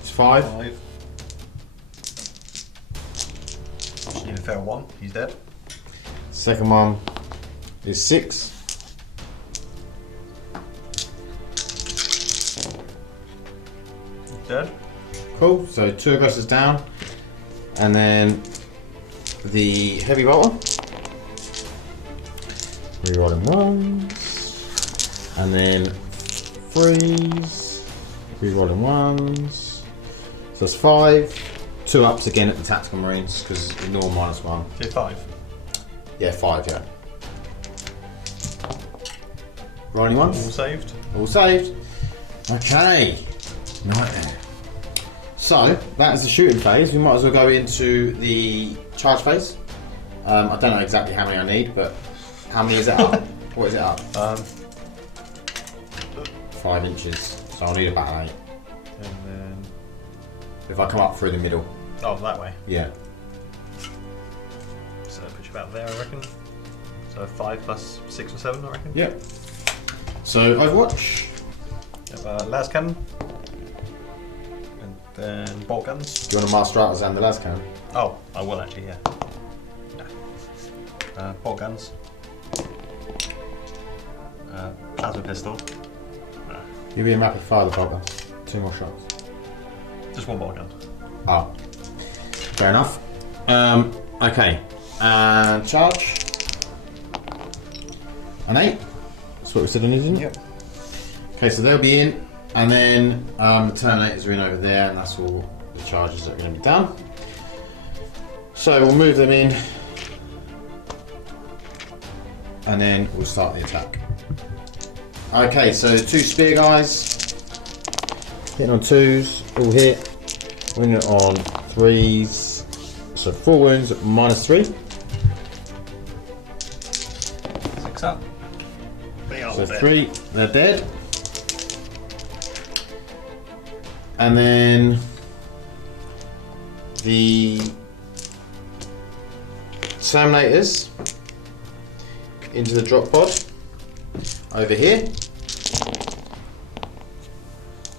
is 5. 5. You need to fail 1, he's dead. Second one is 6. Dead. Cool, so 2 aggressors down. And then the heavy bolter. Rerolling 1s. And then 3s. Rerolling 1s. So that's 5. 2 ups again at the tactical marines because ignore -1. Okay, 5. Yeah, 5, yeah. Rolling All 1s. saved. All saved. Okay. Nightmare. So, that is the shooting phase. We might as well go into the charge phase. I don't know exactly how many I need, but how many is it up? What is it up? 5 inches. So I'll need about 8. And then... If I come up through the middle. Oh, that way. Yeah. So that puts you about there, I reckon. So 5 plus 6 or 7, I reckon. Yep. So, Overwatch. Lascannon. And then Boltguns. Do you want to master arters and the Lascannon? Oh, I will actually, yeah. Boltguns. Plasma pistol. You'll be happy to fire the Boltgun. 2 more shots. Just 1 Boltgun. Oh. Fair enough. Okay. Charge. An 8. That's what we said on his, isn't it? Yep. Okay, so they'll be in, and then the Terminators are in over there, and that's all the charges that are going to be done. So we'll move them in, and then we'll start the attack. Okay, so 2 spear guys, hitting on 2s, all hit, winning on 3s, so 4 wounds at -3. 6 up. So 3, they're dead. And then the Terminators into the drop pod over here.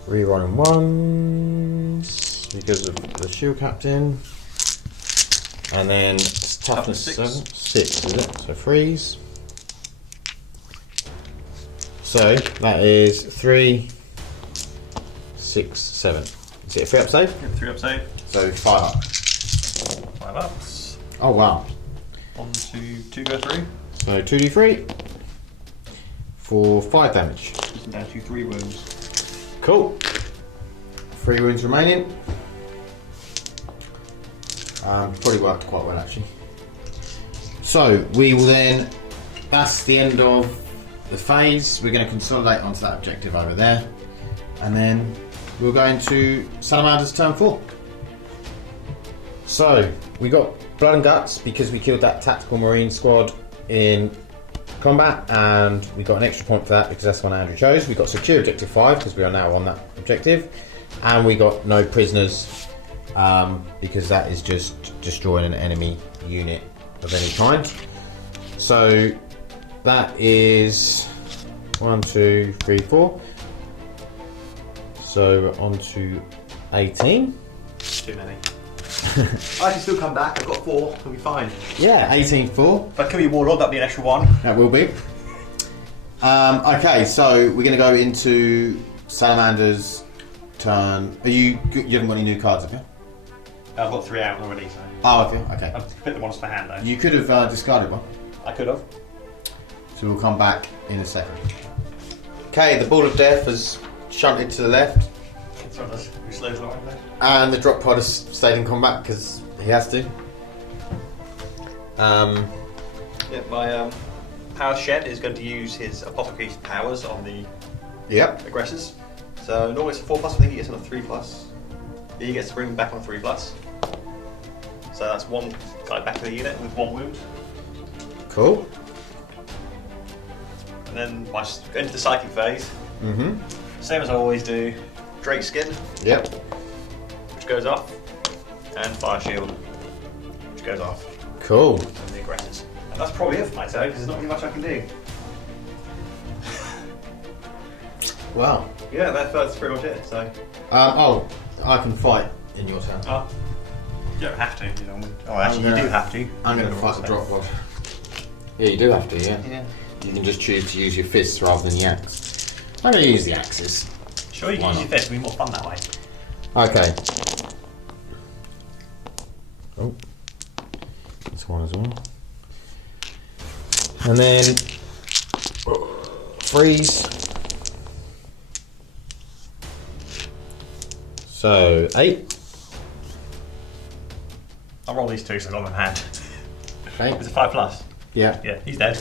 Rerolling 1s because of the shield captain. And then toughness 7. 6 is it? So 3s. So that is 3, 6, 7. Is it a 3 up save? Yep, 3 up save. So 5 up. 5 ups. Oh wow. 1, 2 go through. So 2d3 for 5 damage. Down to 3 wounds. Cool. 3 wounds remaining. Probably worked quite well actually. So we will then, that's the end of the phase. We're going to consolidate onto that objective over there, and then we'll go into Salamanders turn 4. So we got blood and guts because we killed that tactical marine squad in combat, and we got an extra point for that because that's the one Andrew chose. We got secure objective 5 because we are now on that objective, and we got no prisoners because that is just destroying an enemy unit of any kind. So that is 1, 2, 3, 4. So we're on to 18. Too many. I can still come back. I've got 4. It'll be fine. Yeah, 18 4. If I kill your Warlord, that'll be an extra 1. That will be. Okay, so we're going to go into Salamander's turn. You haven't got any new cards, have you? I've got 3 out already, so. Oh, have you? Okay. I've put them on for hand though. You could have discarded one. I could have. So we'll come back in a second. Okay, the ball of death has shunted to the left, It's on us. We slow line there. and the drop pod has stayed in combat because he has to. Yeah, my power Shen is going to use his apothecary's powers on the Yep. aggressors. So normally it's a 4+, I think he gets on a 3+. He gets to bring him back on a 3+. So that's 1 guy back to the unit with 1 wound. Cool. And then I go into the psychic phase. Mm-hmm. Same as I always do. Drake skin, Yep. which goes off, and fire shield, which goes off. Cool. And the aggressors. And that's probably it for my turn because there's not really much I can do. Wow. Yeah, that's pretty much it. So. Oh, I can fight in your turn. Oh. You don't have to, you know. Oh, actually, you do have to. I'm going to fight the drop pod. Yeah, you do have to, yeah. Yeah. You can just choose to use your fists rather than the axe. I'm going to use the axes. Sure, you Why can use not? your fist, it'll be more fun that way. Okay. Oh. This one as well. And then freeze. So 8. I'll roll these 2 so I've got them in hand. Okay. It's a 5+. Yeah. Yeah, he's dead.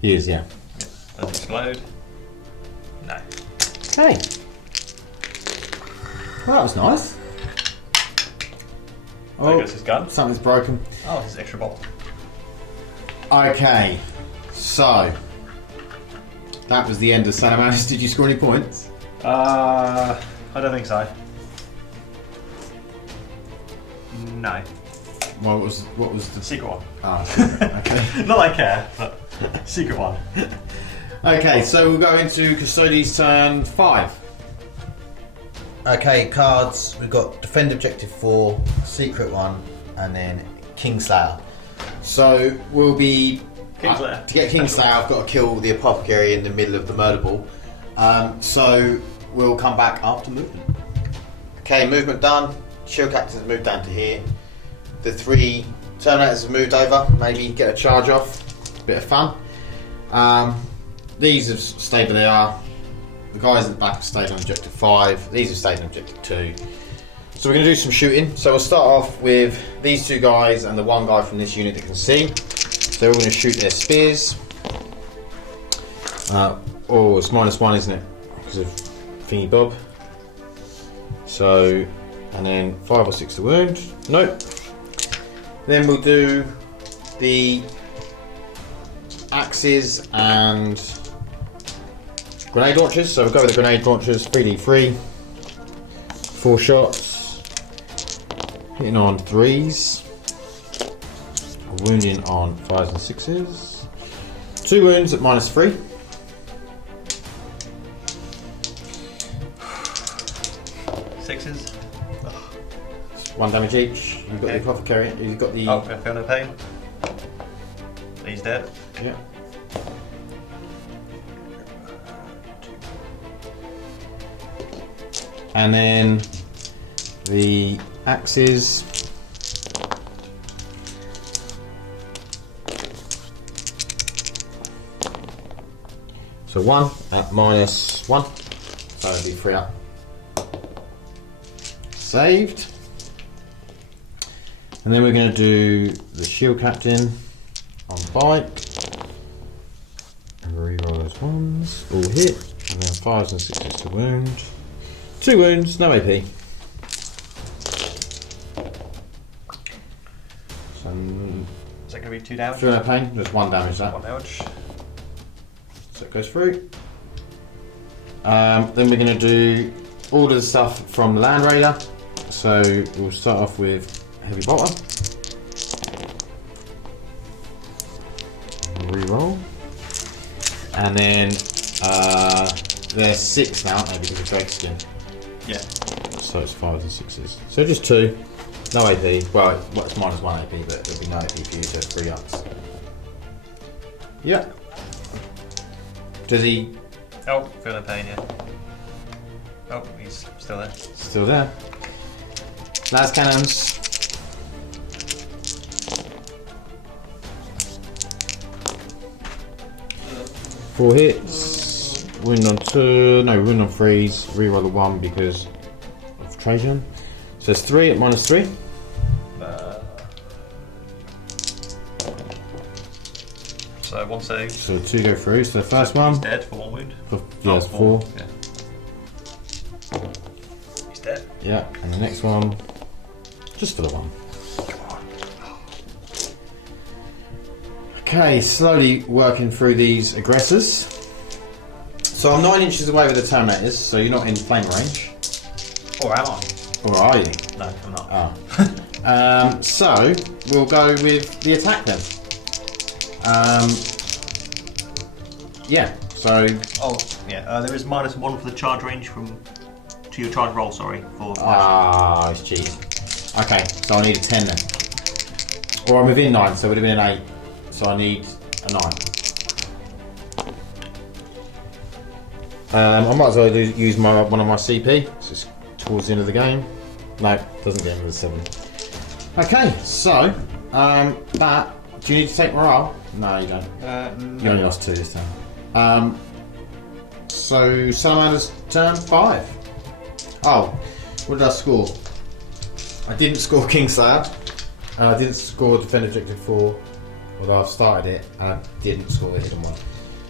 He is, yeah. Doesn't explode. No. Okay. Well, that was nice. There goes his gun. Something's broken. Oh, it's extra bolt. Okay. So that was the end of Salamanders. Did you score any points? I don't think so. No. Well, what was the Secret one. okay. Not that I care, but secret one. Okay, so we'll go into Custodes turn 5. Okay, cards. We've got Defend Objective 4, Secret 1, and then Kingslayer. So we'll be... Kingslayer. to get Kingslayer, I've got to kill the Apothecary in the middle of the murder ball. So we'll come back after movement. Okay, movement done. Shield captains have moved down to here. The 3 Terminators have moved over. Maybe get a charge off. Bit of fun. These have stayed where they are. The guys at the back have stayed on objective 5. These have stayed on objective 2. So we're going to do some shooting. So we'll start off with these 2 guys and the 1 guy from this unit that can see. So we're going to shoot their spears. Oh, it's -1, isn't it? Because of thingy bob. So, and then 5 or 6 to wound. Nope. Then we'll do the axes and grenade launchers. So we'll go with the grenade launchers, 3d3, 4 shots, hitting on 3s, wounding on 5s and 6s, 2 wounds at -3. Sixes. 1 damage each. You've got the apothecary. You've got the. Oh, I feel no pain. He's dead. Yeah. And then the axes. So 1 at -1. So it'll be 3 up. Saved. And then we're going to do the shield captain on bike. Reroll those ones. All hit. And then 5s and 6s to wound. 2 wounds, no AP. So, Is that going to be 2 damage? feel no pain, just 1 damage that. 1 damage. So it goes through. Then we're going to do all of the stuff from the Land Raider. So we'll start off with Heavy Bolter. Reroll. And then they're 6 now, aren't they, because of Drake Skin. Yeah. So it's 5s and 6s. So just 2. No AP. Well, it's -1 AP, but there'll be no AP for you, so 3 ups. Yeah. Does he... Oh, feel no pain, yeah. Oh, he's still there. Still there. Lascannons. Four hits. Wound on 2. No, wound on 3s. Reroll the 1 because of Trajan. So it's 3 at -3. So 1 save. So 2 go through. So the first one. He's dead for 1 wound. Yeah, it's 4. Yeah. He's dead. Yeah, and the next one. Just for the 1. Okay, slowly working through these aggressors. So I'm 9 inches away with the Terminators, so you're not in flame range. Or am I? Or are you? No, I'm not. Oh. So we'll go with the attack then. Yeah, so... Oh, yeah. There is -1 for the charge range to your charge roll, sorry. Ah, it's cheating. Okay, so I need a 10 then. Or I'm within 9, so it would have been an 8. So I need a 9. I might as well use one of my CP. So it's towards the end of the game. No, doesn't get into the 7. Okay, so that. Do you need to take morale? No, you don't. No. You only lost 2 this time. So Salamanders turn 5. Oh, what did I score? I didn't score Kingslayer. And I didn't score Defend Objective 4. Although I've started it and I didn't score the hidden one.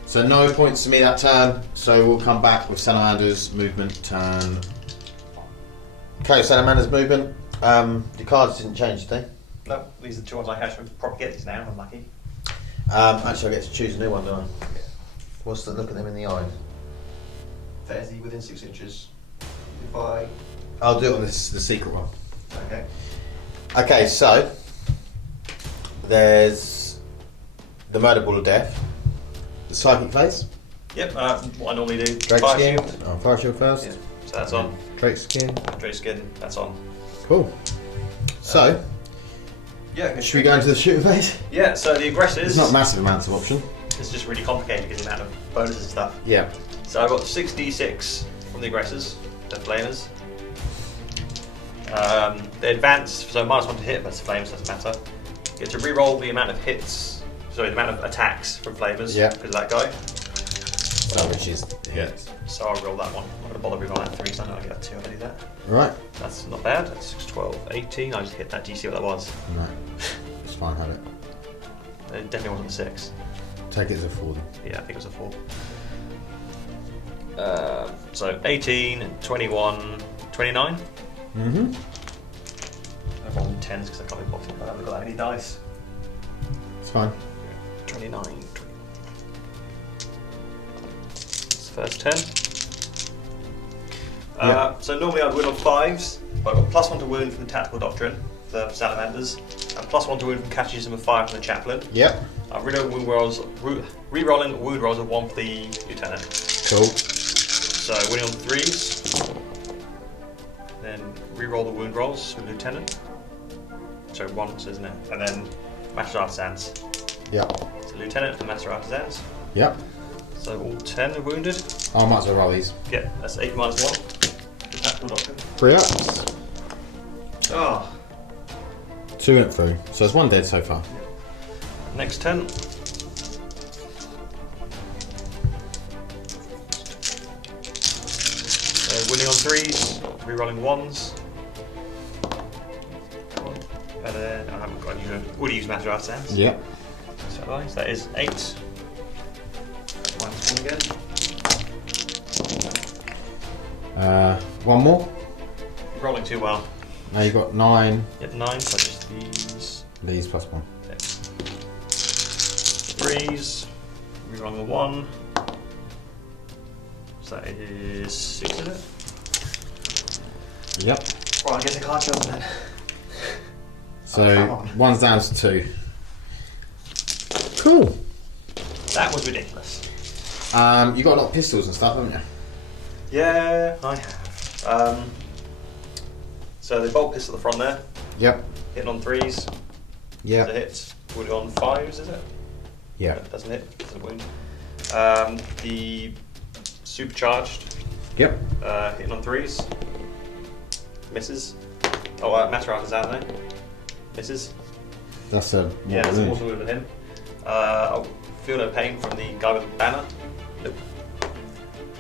So no points to me that turn. So we'll come back with Salamanders movement turn. Okay, Salamanders movement. The cards didn't change, did they? No, these are the 2 ones I had. Should probably get these now. I'm lucky. Actually, I get to choose a new one, don't I? What's the look at them in the eye? Is he within 6 inches? I'll do it on the secret one. Okay. Okay, so there's the Murder Ball of Death, the Psychic Phase. Yep, what I normally do. Drake Fire Skin. shield. Oh, Fire Shield first. Yeah, so that's on. Drake Skin. Drake Skin, that's on. Cool. So, Yeah. should we go into the shooting phase? Yeah, so the aggressors. There's not massive amounts of option. It's just really complicated because the amount of bonuses and stuff. Yeah. So I've got 6d6 from the aggressors, the flamers. The advance, so -1 to hit, but it's flames, doesn't matter. You get to reroll the amount of hits, sorry, the amount of attacks from flamers because of that guy. So which is hit. So I'll roll that one. I'm not going to bother rerolling that 3, so I know I get a 2 if I do that. Right. That's not bad. That's 6, 12, 18. I just hit that. Do you see what that was? No. It's fine, have it. It definitely wasn't a 6. Take it as a 4 then. Yeah, I think it was a 4. So 18, 21, 29. Mm-hmm. I rolled 10s because I can't be bothered. I haven't got that many dice. It's fine. 29. It's the first 10. So normally I'd win on 5s, but I've got +1 to wound from the Tactical Doctrine, the Salamanders, and +1 to wound from Catechism of Fire from the Chaplain. Yep. I'm re-rolling wound rolls of 1 for the Lieutenant. Cool. So winning on 3s, then re-roll the wound rolls with Lieutenant. So 1, isn't it? And then Master Artisans. Yep. So Lieutenant and Master Artisans. Yep. So all 10 are wounded. I might as well roll these. Yeah, that's 8 minus 1. The Tactical Doctrine. 3 ups. Oh. 2 went through. So there's 1 dead so far. Next 10. Winning on 3s, re-rolling 1s. And then I haven't got any. Would use Master Artisans. Yep. So that is 8. Minus 1 again. 1 more. Rolling too well. Now you've got 9. Yep, 9, so just these. These +1. 3s, re-rolling a 1. So that is 6, is it? Yep. Well, I guess I can't jump then. So 1's down to 2. Cool. That was ridiculous. You got a lot of pistols and stuff, haven't you? Yeah, I have. So the bolt pistol at the front there, Yep. hitting on 3s. Yep. Does it hit? Would it on 5s, is it? Yeah. No, it doesn't hit, doesn't wound. The supercharged, Yep. hitting on 3s. Misses. Oh, Master Artisan there. Misses. That's a Yeah, that's a water wound with him. I'll feel no pain from the guy with the banner. Nope.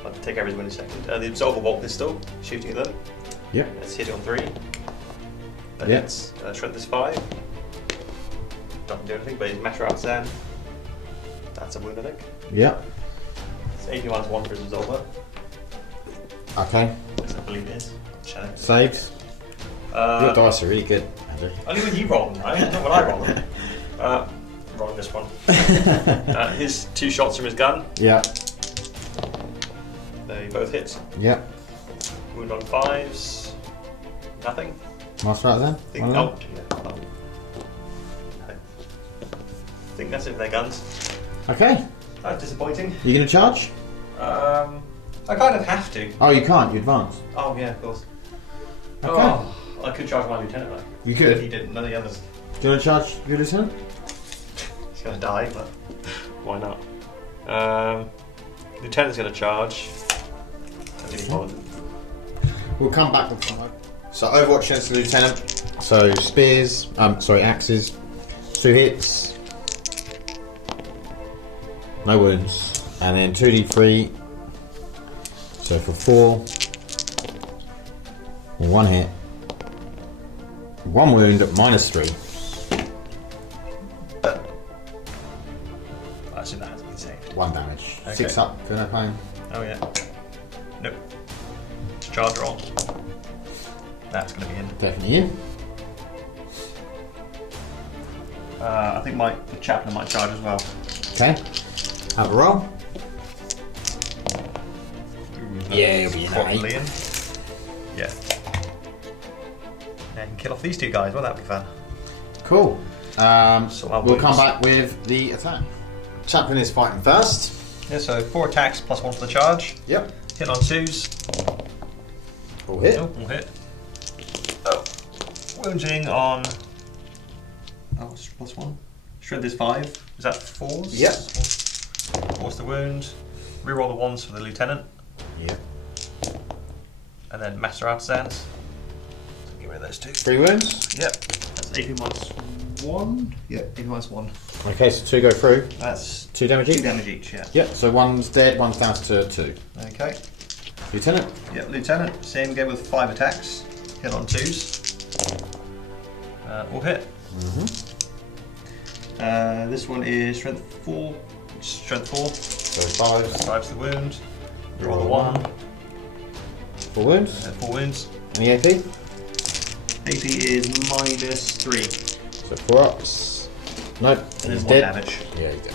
I'll take every win in a second. The Absolver Bolt Pistol, shooting at them. Yep. Let's hit it on 3. That Yep. hits. Shred this 5. Doesn't do anything, but he's Master Artisan. That's a wound, I think. Yep. It's 80 minus 1 for his Absolver. Okay. Yes, I believe it is. Check. Saves. Your dice are really good, Andrew. Only when you roll them, right? Not when I roll them. I'm rolling this one. His 2 shots from his gun. Yeah. They both hit. Yeah. Wound on 5s. Nothing. Master out then? I think, oh, yeah. No. I think that's it for their guns. Okay. That's disappointing. You gonna charge? I kind of have to. Oh, you can't. You advance. Oh, yeah, of course. Okay. Oh, I could charge my lieutenant, though. You could. He didn't. None of the others. Do you want to charge your lieutenant? He's going to die, but why not? Lieutenant's going to charge. I didn't bother. We'll come back with that. So Overwatch against the lieutenant. So spears. Axes. 2 hits. No wounds. And then 2d3. So for 4. 1 hit. 1 wound at -3. I assume that hasn't been saved. 1 damage. Okay. 6 up. Feel no pain. Oh, yeah. Nope. Charge roll. That's going to be in. Definitely in. I think the chaplain might charge as well. Okay. Have a roll. Yeah, it'll be in. Probably in. Yeah. Yeah, you can kill off these 2 guys. Well, that'd be fun. Cool. So I'll we'll lose. come back with the attack. Chaplain is fighting first. Yeah, so 4 attacks plus 1 for the charge. Yep. Hit on 2s. All hit. Oh, all hit. Oh. Wounding on. Oh, what's +1? Shred this 5. Is that 4s? Yep. Force the wound. Reroll the ones for the lieutenant. Yeah. And then Master Artisans. So get rid of those 2. 3 wounds. Yep. That's AP minus 1. Yep, AP minus 1. Okay, so 2 go through. That's 2 damage each? 2 damage each, yeah. Yep, so one's dead, one's down to 2. Okay. Lieutenant? Yep, Lieutenant. Same game with 5 attacks. Hit on 2s. All hit. This one is Strength 4. Strength 4. So 5. 5's the wound. Roll the 1. 4 wounds. 4 wounds. Any AP? AP is minus 3. So 4 ups. Nope. And He's then 1 dead. damage. Yeah, he's dead.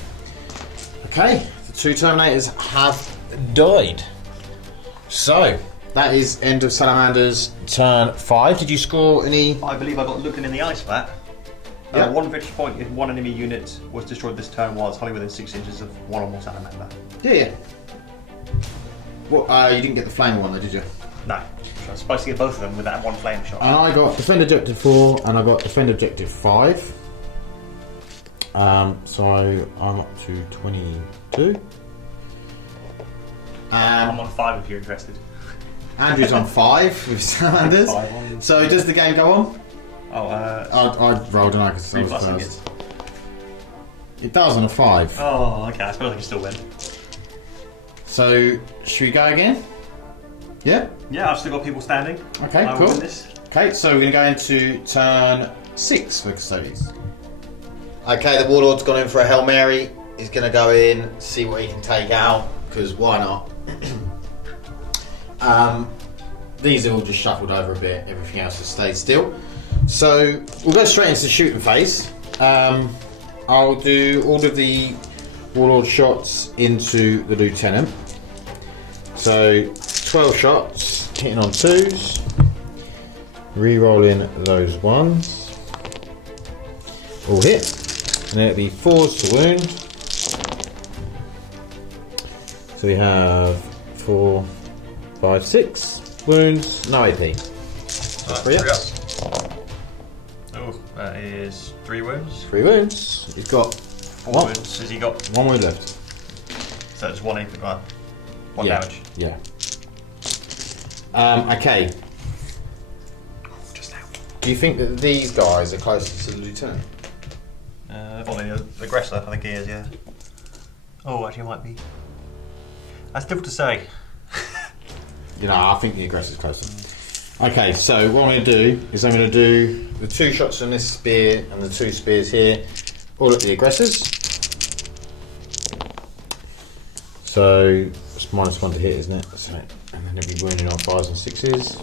Okay, the 2 Terminators have died. So, that is end of Salamander's turn 5. Did you score any? I believe I got looking in the ice for that. Yeah. 1 victory point if 1 enemy unit was destroyed this turn while it's wholly within 6 inches of 1 or more salamander. Yeah. Well, you didn't get the flame one though, did you? No. So I was supposed to get both of them with that 1 flame shot. And I got Defend Objective 4 and I got Defend Objective 5. So I'm up to 22. I'm on 5 if you're interested. Andrew's on 5 with Salamanders. 5 on. So does the game go on? Oh, I rolled an I because I was replussing first. It does on a 5. Oh, okay. I suppose I can still win. So should we go again? Yeah? Yeah, I've still got people standing. Okay, I will cool. win this. Okay, so we're going to go into turn 6 for Custodes. Okay, the Warlord's gone in for a Hail Mary. He's going to go in, see what he can take out, because why not? These are all just shuffled over a bit, everything else has stayed still. So we'll go straight into the shooting phase. I'll do all of the Warlord shots into the Lieutenant. So 12 shots, hitting on 2s, re-rolling those 1s, all hit, and then it'll be 4s to wound. So we have 4, 5, 6 wounds, no AP. Right, 3 ups. Oh, that is 3 wounds. 3 wounds. He's got 4 What? wounds. Has he got? 1 wound left. So it's 1 AP, right? 1 Yeah. damage. Yeah. Okay. Just now. Do you think that these guys are closer to the Lieutenant? Only the aggressor, I think he is, yeah. Oh, actually, it might be. That's difficult to say. You know, I think the aggressor's closer. Okay, so what I'm going to do is I'm going to do the 2 shots from this spear and the 2 spears here, all at the aggressors. So it's -1 to hit, isn't it? So, and then it'll be wounded on 5s and 6s.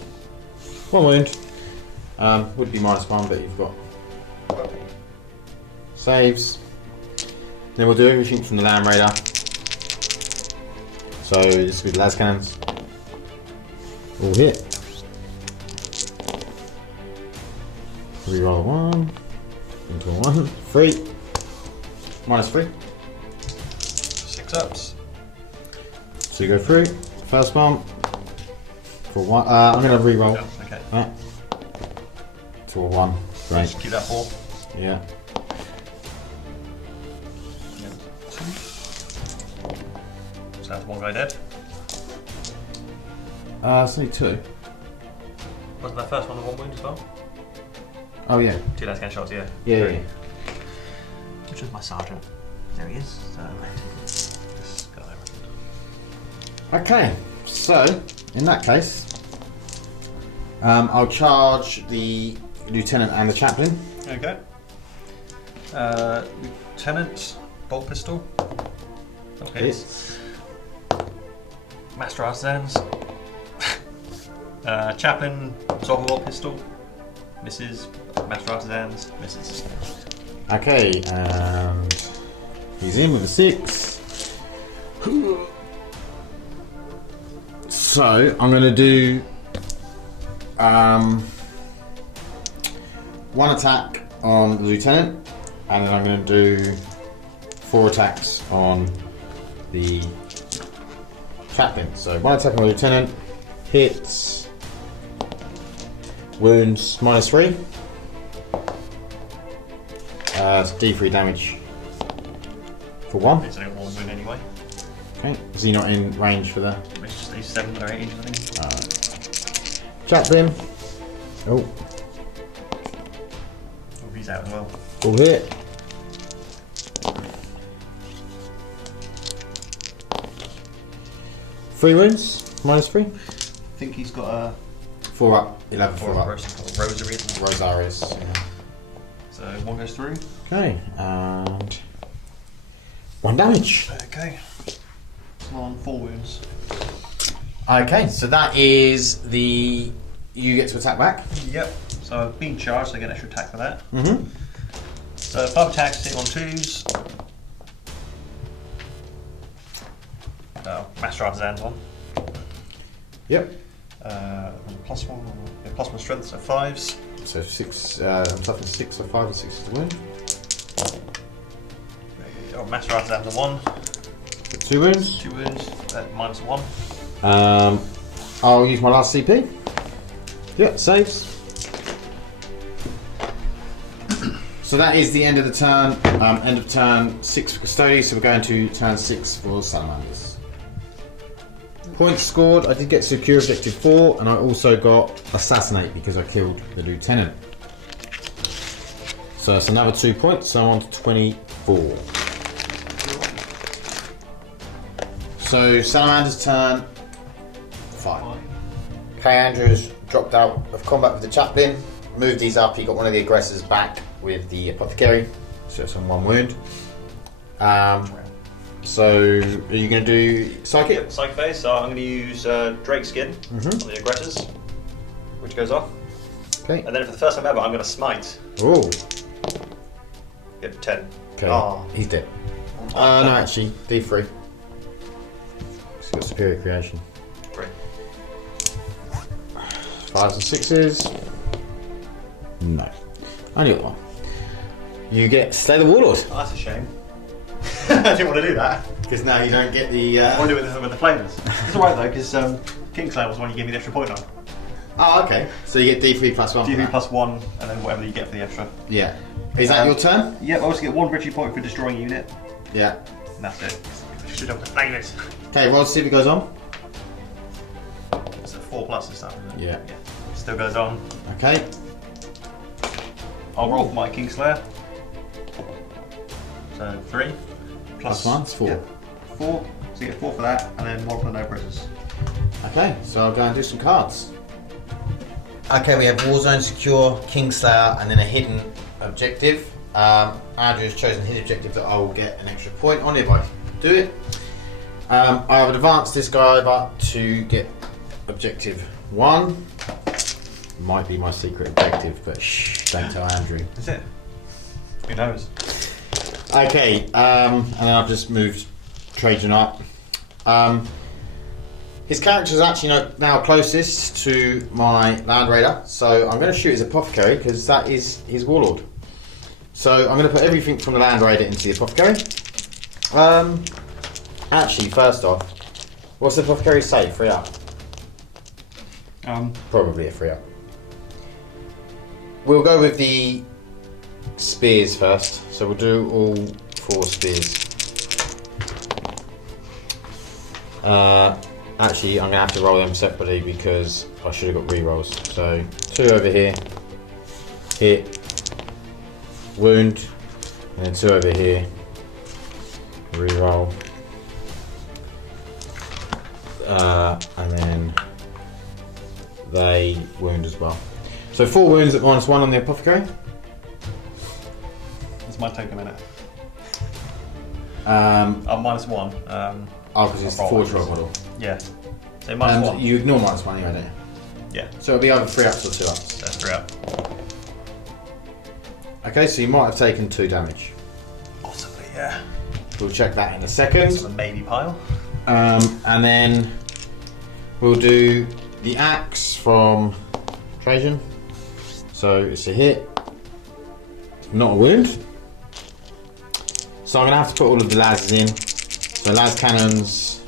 1 wound. Would be -1, but you've got saves. Then we'll do everything from the Land Raider. So this will be the Lascannons. All hit. Reroll 1. Into 1. 3. -3. 6 ups. So you go through. First one. For 1. I'm going to reroll. Oh, okay. That. To a 1. Great. Just keep that 4. Yeah. So that's 1 guy dead. It's only 2. Wasn't that first one the 1 wound as well? Oh yeah. 2 last scan shots, yeah. Yeah. Three. Which is my sergeant. There he is. So this guy. Okay. So in that case, I'll charge the Lieutenant and the Chaplain. Okay. Lieutenant, bolt pistol. Okay. Hits. Master Artisans. Chaplain, Sovereign bolt pistol. Misses. Master Artisans. Misses. Okay, and he's in with a 6. So I'm going to do 1 attack on the Lieutenant, and then I'm going to do 4 attacks on the Chaplain. So 1 attack on the Lieutenant, hits, wounds -3. It's D3 damage for 1. It's only 1 wound anyway. Okay. Is he not in range for the? It's just these 7 or 8 inches, I think. Alright. Chaplain. Oh. Oh, he's out as well. All hit. Three wounds. -3. I think he's got a 4 up. 11 4 up. Rosary. Rosaries. Yeah. So 1 goes through. Okay, and 1 damage. okay. Come on, 4 wounds. Okay, so that is the. You get to attack back. Yep. So I've been charged, so I get an extra attack for that. Mm-hmm. So 5 attacks, hit on 2s. Master Artisan's one. Yep. +1, yeah, +1 strength, so 5s. So 6, toughness 6, so 5 and 6 is the wound. Oh, Master Artisan's a 1. 2 wounds. 2 wounds, -1. I'll use my last CP. Yep, saves. So that is the end of the turn. End of turn 6 for Custodes, so we're going to turn 6 for Salamanders. Points scored, I did get secure objective 4, and I also got assassinate because I killed the lieutenant. So it's another 2 points, so I'm on to 24. So Salamander's turn 5. Okay, Andrews dropped out of combat with the chaplain, moved these up, he got one of the aggressors back with the apothecary, so it's on 1 wound. So, are you going to do psychic? Yep, psychic phase, so I'm going to use Drake Skin on the aggressors, which goes off. Okay. And then for the first time ever, I'm going to smite. Oh. Get 10. Okay. Oh. He's dead. No, actually, D3. He's got superior creation. 3. 5s and 6s. No. Only got 1. You get Slay the Warlord. Oh, that's a shame. I didn't want to do that. Because now you don't get the. I want to do it with the flamers. It's alright though, because Kingslayer was the one you gave me the extra point on. Oh, okay. So you get D3 +1. D3 +1, and then whatever you get for the extra. Yeah. Is that your turn? Yep, I also get 1 victory point for destroying a unit. Yeah. And that's it. Shoot up the flamers. Okay, roll to see if it goes on. It's a 4+ this time, isn't it? Yeah. Still goes on. Okay. I'll roll for my Kingslayer. So 3. +1, it's 4. Yeah, 4. So you get 4 for that, and then 1 for no prisoners. Okay, so I'll go and do some cards. Okay, we have Warzone Secure, Kingslayer, and then a hidden objective. Andrew has chosen a hidden objective that I will get an extra point on if I do it. I would advance this guy over to get objective 1. Might be my secret objective, but shh, don't tell Andrew. Is it? Who knows? Okay, and then I've just moved Trajan up. His character is actually now closest to my Land Raider, so I'm going to shoot his Apothecary because that is his Warlord. So I'm going to put everything from the Land Raider into the Apothecary. Actually, first off, what's the Apothecary say? 3 up? Probably a 3 up. We'll go with the spears first, so we'll do all 4 spears. Actually, I'm going to have to roll them separately because I should have got re-rolls. So 2 over here, hit, wound, and then 2 over here, re-roll, and then they wound as well. So 4 wounds at -1 on the Apothecary. It's my token in it. I'm -1. because it's the Forge Roll model. Yeah. So -1. You ignore -1 anyway, don't you? Yeah. So it'll be either 3 ups or 2 ups. That's 3 up. Okay, so you might have taken 2 damage. Possibly, yeah. We'll check that in a It's second. on the maybe pile. And then we'll do the axe from Trajan. So it's a hit, not a wound. So I'm going to have to put all of the lads in. So Lascannons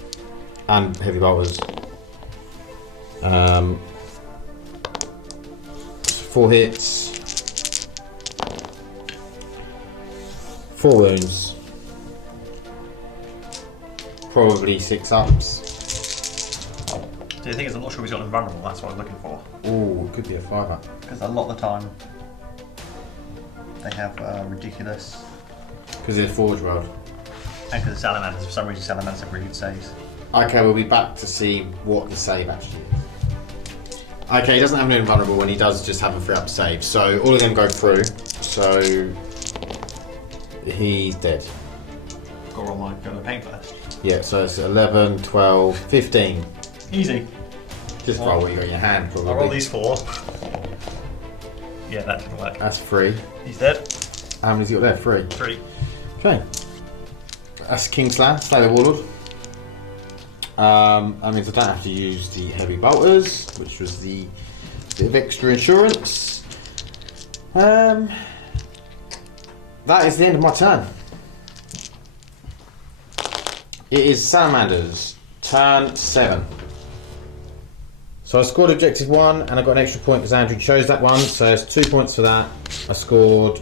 and heavy bolters. 4 hits, 4 wounds, probably 6 ups. So the thing is, I'm not sure he's got invulnerable. That's what I'm looking for. Ooh, could be a 5 up. Because a lot of the time they have ridiculous. Because they're Forge World. And because of Salamanders, for some reason Salamanders have really good saves. Okay, we'll be back to see what the save actually is. Okay, he doesn't have an invulnerable when he does just have a 3 up save. So all of them go through. So he's dead. Got to roll my paint first. Yeah, so it's 11, 12, 15. Easy. Just roll what you got in your hand, probably. I'll roll these 4. Yeah, that didn't work. That's 3. He's dead. How many's he got there? 3. 3. Okay. That's Kingslayer, Slay the Warlord. That means I don't have to use the heavy bolters, which was the bit of extra insurance. That is the end of my turn. It is Salamanders, turn 7. So I scored objective 1 and I got an extra point because Andrew chose that one, so it's 2 points for that. I scored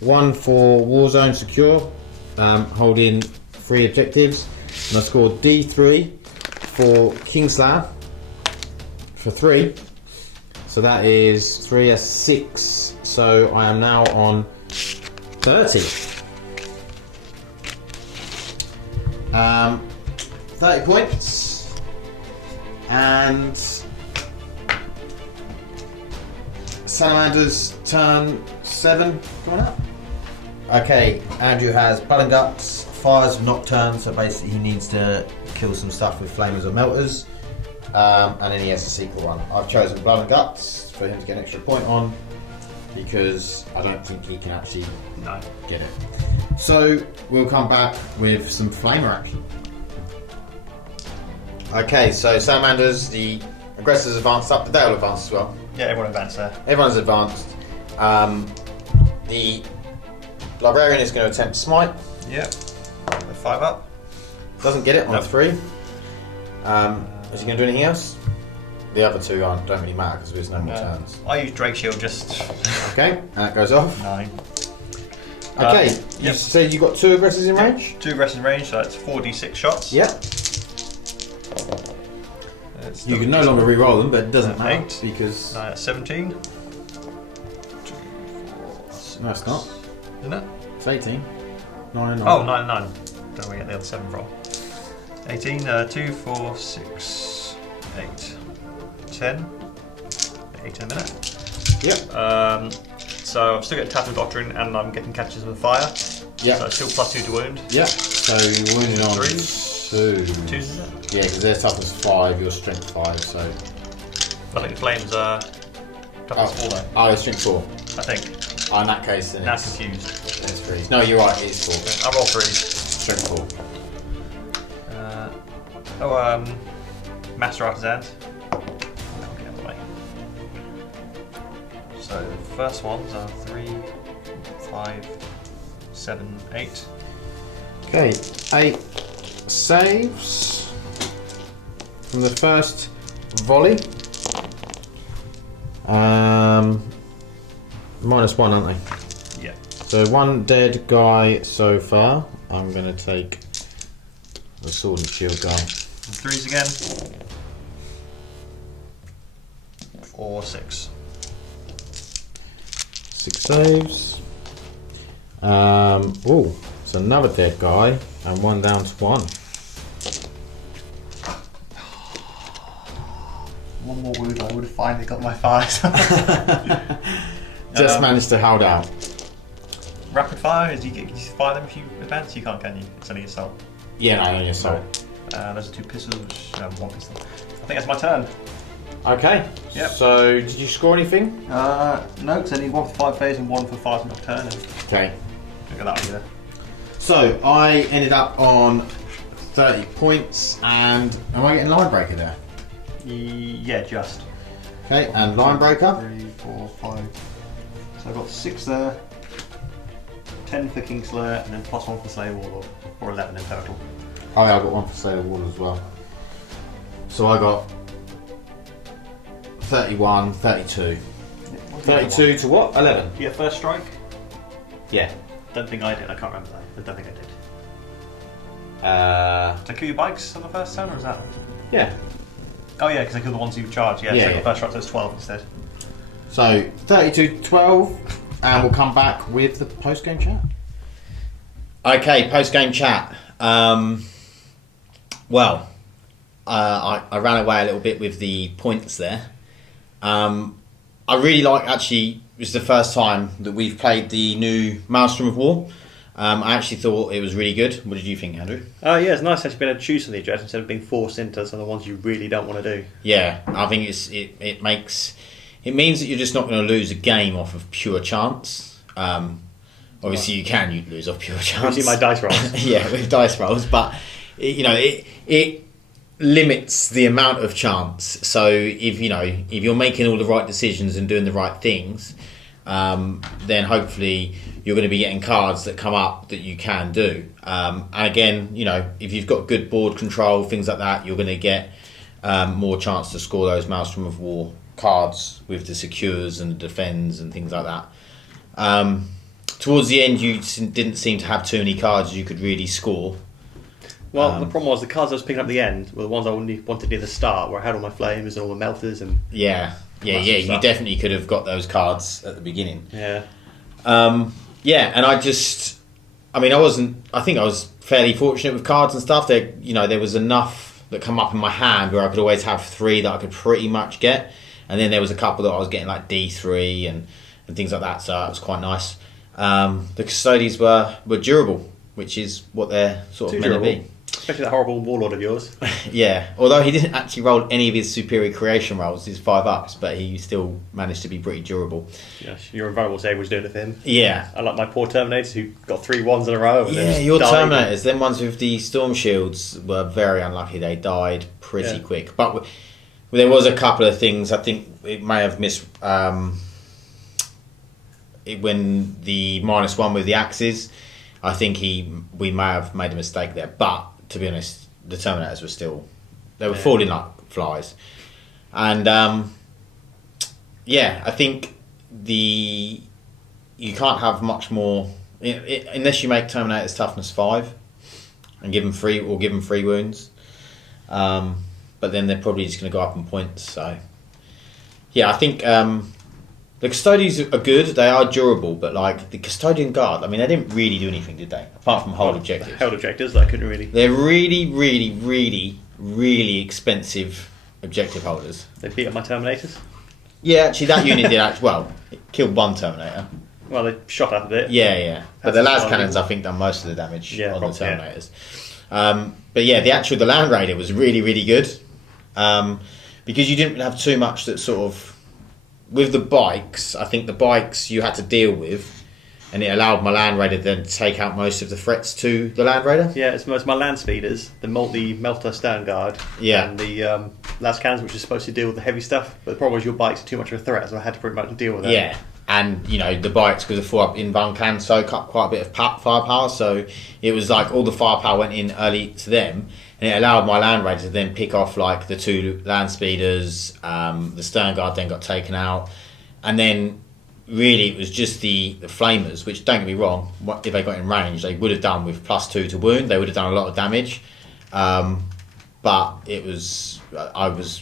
1 for Warzone Secure, holding 3 objectives, and I scored D3 for Kingslayer for 3. So that is 3 as 6. So I am now on 30. 30 points. And Salamanders turn 7 coming up. Okay, Andrew has Blood and Guts, fires Nocturne, so basically he needs to kill some stuff with flamers or melters. And then he has a secret one. I've chosen Blood and Guts for him to get an extra point on because I don't think he can actually get it. So we'll come back with some flamer action. Okay, so Salamanders, the aggressors advanced up, but they all advanced as well. Yeah, everyone advanced there. Everyone's advanced. The Librarian is going to attempt Smite. Yep. 5 up. Doesn't get it on Nope. 3. Is he going to do anything else? The other 2 don't really matter because there's no more turns. I use Drake Shield just. Okay, and that goes off. 9. Okay, you yep. said you got 2 aggressors in range? 2 aggressive range, so that's 4d6 shots. Yep. You can no longer re-roll them, but it doesn't matter 8. because. No, that's 17. 2, 4, 6. No, it's not. Isn't it? It's 18. 9 and 9. Oh, 9 and 9. Don't we get the other 7 from? 18, 2, 4, 6, 8, 10. 8 in a minute. Yep. So I'm still getting Tattoo Doctrine and I'm getting catches with fire. Yep. So it's still +2 to wound. Yep. So you're wounded on 3. 2. 2 is it? Yeah, because their toughness 5, your strength 5, so. I think the flames are toughness 4 though. Oh, it's strength 4. I think. Oh, in that case, then Now it's confused. 3. No, you're right, it is 4. I roll 3. Strength 4. Master Artisans. That'll get out of the way. So the first ones are 3, 5, 7, 8. Okay, 8 saves from the first volley. -1, aren't they? Yeah. So 1 dead guy so far. I'm going to take the sword and shield guy. And 3s again. 4, 6. 6 saves. Oh, it's another dead guy and 1 down to 1. 1 more wound, I would have finally got my fires. Just managed to hold out. Rapid fire, is can you fire them if you advance? You can't, can you? It's only assault. Yeah, no, only assault. Those are 2 pistols, which 1 pistol. I think that's my turn. Okay. Yep. So, did you score anything? No, because I need 1 for 5 phase and 1 for 5 nocturne. Okay. Look at that either. So, I ended up on 30 points, and am I getting line breaker there? Yeah, just. Okay, and line breaker. 3, 4, 5. So I've got 6 there. 10 for Kingslayer, and then +1 for Slayer Warlord, or 11 in total. Oh yeah, I got 1 for Slayer Wall as well. So I got 31, 32. 32 to what? 11. Yeah, first strike? Yeah. Don't think I did, I can't remember that. I don't think I did. Did I kill your bikes on the first turn, or is that? Yeah. Oh yeah, because I killed the ones you charged. Yeah, Yeah, so yeah. the first shot says 12 instead. So 32-12, and we'll come back with the post-game chat. Okay, post-game chat. Well, I ran away a little bit with the points there. I really like, actually, it was the first time that we've played the new Maelstrom of War. I actually thought it was really good. What did you think, Andrew? Oh yeah, it's nice actually being able to choose some of the address instead of being forced into some of the ones you really don't want to do. Yeah, I think it means that you're just not going to lose a game off of pure chance. Obviously, you can lose off pure chance. You see my dice rolls. Yeah, with dice rolls, but it limits the amount of chance. So if you're making all the right decisions and doing the right things, then hopefully you're going to be getting cards that come up that you can do. And again, if you've got good board control, things like that, you're going to get more chance to score those Maelstrom of War cards with the secures and the defends and things like that. Towards the end, you didn't seem to have too many cards you could really score. Well, the problem was the cards I was picking up at the end were the ones I wanted near the start, where I had all my flames and all the melters and Yeah. You stuff. definitely could have got those cards at the beginning. yeah. And I think I was fairly fortunate with cards and stuff. There was enough that come up in my hand where I could always have 3 that I could pretty much get, and then there was a couple that I was getting like D3 and things like that. So that was quite nice. The Custodes were durable, which is what they're sort of Too meant to durable. be. Especially that horrible Warlord of yours. Yeah, although he didn't actually roll any of his superior creation rolls, his 5-ups, but he still managed to be pretty durable. Yes, you're invulnerable to was doing it for him. Yeah. I like my poor Terminators who got 3 1s in a row. And then Yeah, just your died. Terminators, them ones with the Storm Shields were very unlucky. They died pretty Yeah. quick. But there was a couple of things, I think it may have missed... when the -1 with the axes, I think we may have made a mistake there. But to be honest, the Terminators were still falling like flies, and I think you can't have much more unless you make Terminators toughness 5 and give them 3 wounds. But then they're probably just going to go up in points. So yeah, I think. The Custodes are good, they are durable, but like the Custodian Guard, I mean, they didn't really do anything, did they? Apart from hold objectives. Held objectives that I couldn't really. They're really, really, really, really expensive objective holders. They beat up my Terminators. Yeah, actually, that unit did actually, well, it killed 1 Terminator. Well, they shot up a bit. Yeah. But That's the just Lascannons, one. I think, done most of the damage Yeah, on the probably, yeah. Terminators. But yeah, the Land Raider was really, really good. Because you didn't have too much that sort of... With the bikes, I think the bikes you had to deal with, and it allowed my Land Raider then to take out most of the threats to the Land Raider. Yeah, it's my land speeders, the Melta Stern Guard, Yeah. and the Lascannons, which is supposed to deal with the heavy stuff. But the problem was your bikes are too much of a threat, so I had to pretty much deal with that. Yeah, and the bikes with the 4-up in Vulkan soak up quite a bit of firepower, so it was like all the firepower went in early to them, and it allowed my Land Raider to then pick off like the 2 land speeders. The Stern Guard then got taken out, and then really it was just the flamers, which, don't get me wrong, if they got in range, they would have done with +2 to wound. They would have done a lot of damage, but it was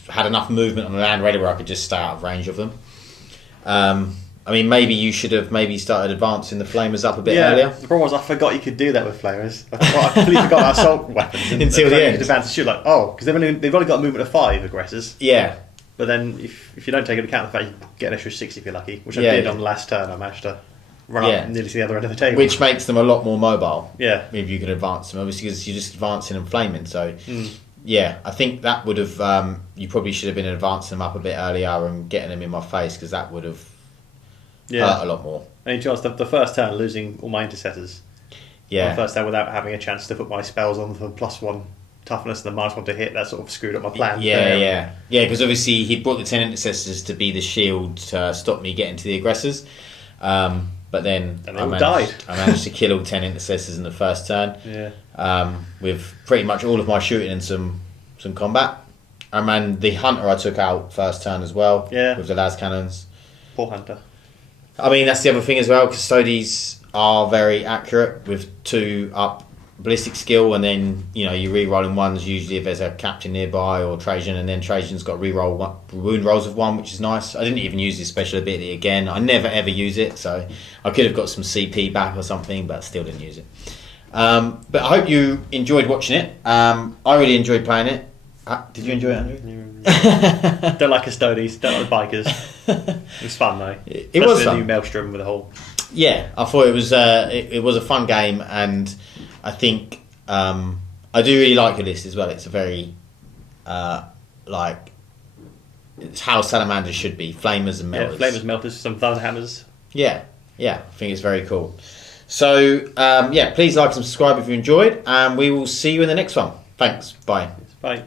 had enough movement on the Land Raider where I could just stay out of range of them. I mean, maybe you should have started advancing the flamers up a bit earlier. The problem was I forgot you could do that with flamers. I completely forgot our assault weapons Until the end. Advance to shoot, like, because they've only got a movement of 5 aggressors. Yeah. But then if you don't take into account the fact you get an extra 6 if you're lucky, which I Yeah, did yeah. on the last turn, I managed to run Yeah. up nearly to the other end of the table. Which makes them a lot more mobile. Yeah. If you can advance them, obviously, because you're just advancing and flaming. So, yeah, I think that would have. You probably should have been advancing them up a bit earlier and getting them in my face, because that would have hurt a lot more. And to be honest, the first turn, losing all my intercessors. Yeah. My first turn without having a chance to put my spells on for +1 toughness and the -1 to hit, that sort of screwed up my plan. Yeah, because obviously he'd brought the 10 intercessors to be the shield to stop me getting to the aggressors. But then And they all died. I managed to kill all 10 intercessors in the first turn. Yeah. With pretty much all of my shooting and some combat. And the hunter I took out first turn as well. Yeah. With the Lascannons. Poor hunter. I mean, that's the other thing as well. Custodes are very accurate with 2-up ballistic skill, and then you're re-rolling ones usually if there's a captain nearby or Trajan, and then Trajan's got re-roll wound rolls of 1, which is nice. I didn't even use this special ability again. I never ever use it, so I could have got some CP back or something, but still didn't use it. But I hope you enjoyed watching it. I really enjoyed playing it. Did you enjoy it, Andrew? Don't like Custodes, don't like bikers. It was fun though. It was Especially fun. the new Maelstrom with the whole. Yeah, I thought it was it was a fun game, and I think I do really like your list as well. It's a very it's how Salamanders should be: flamers and melters. Yeah, flamers, melters, some thunder hammers. Yeah, I think it's very cool. So please like and subscribe if you enjoyed, and we will see you in the next one. Thanks. Bye. Bye.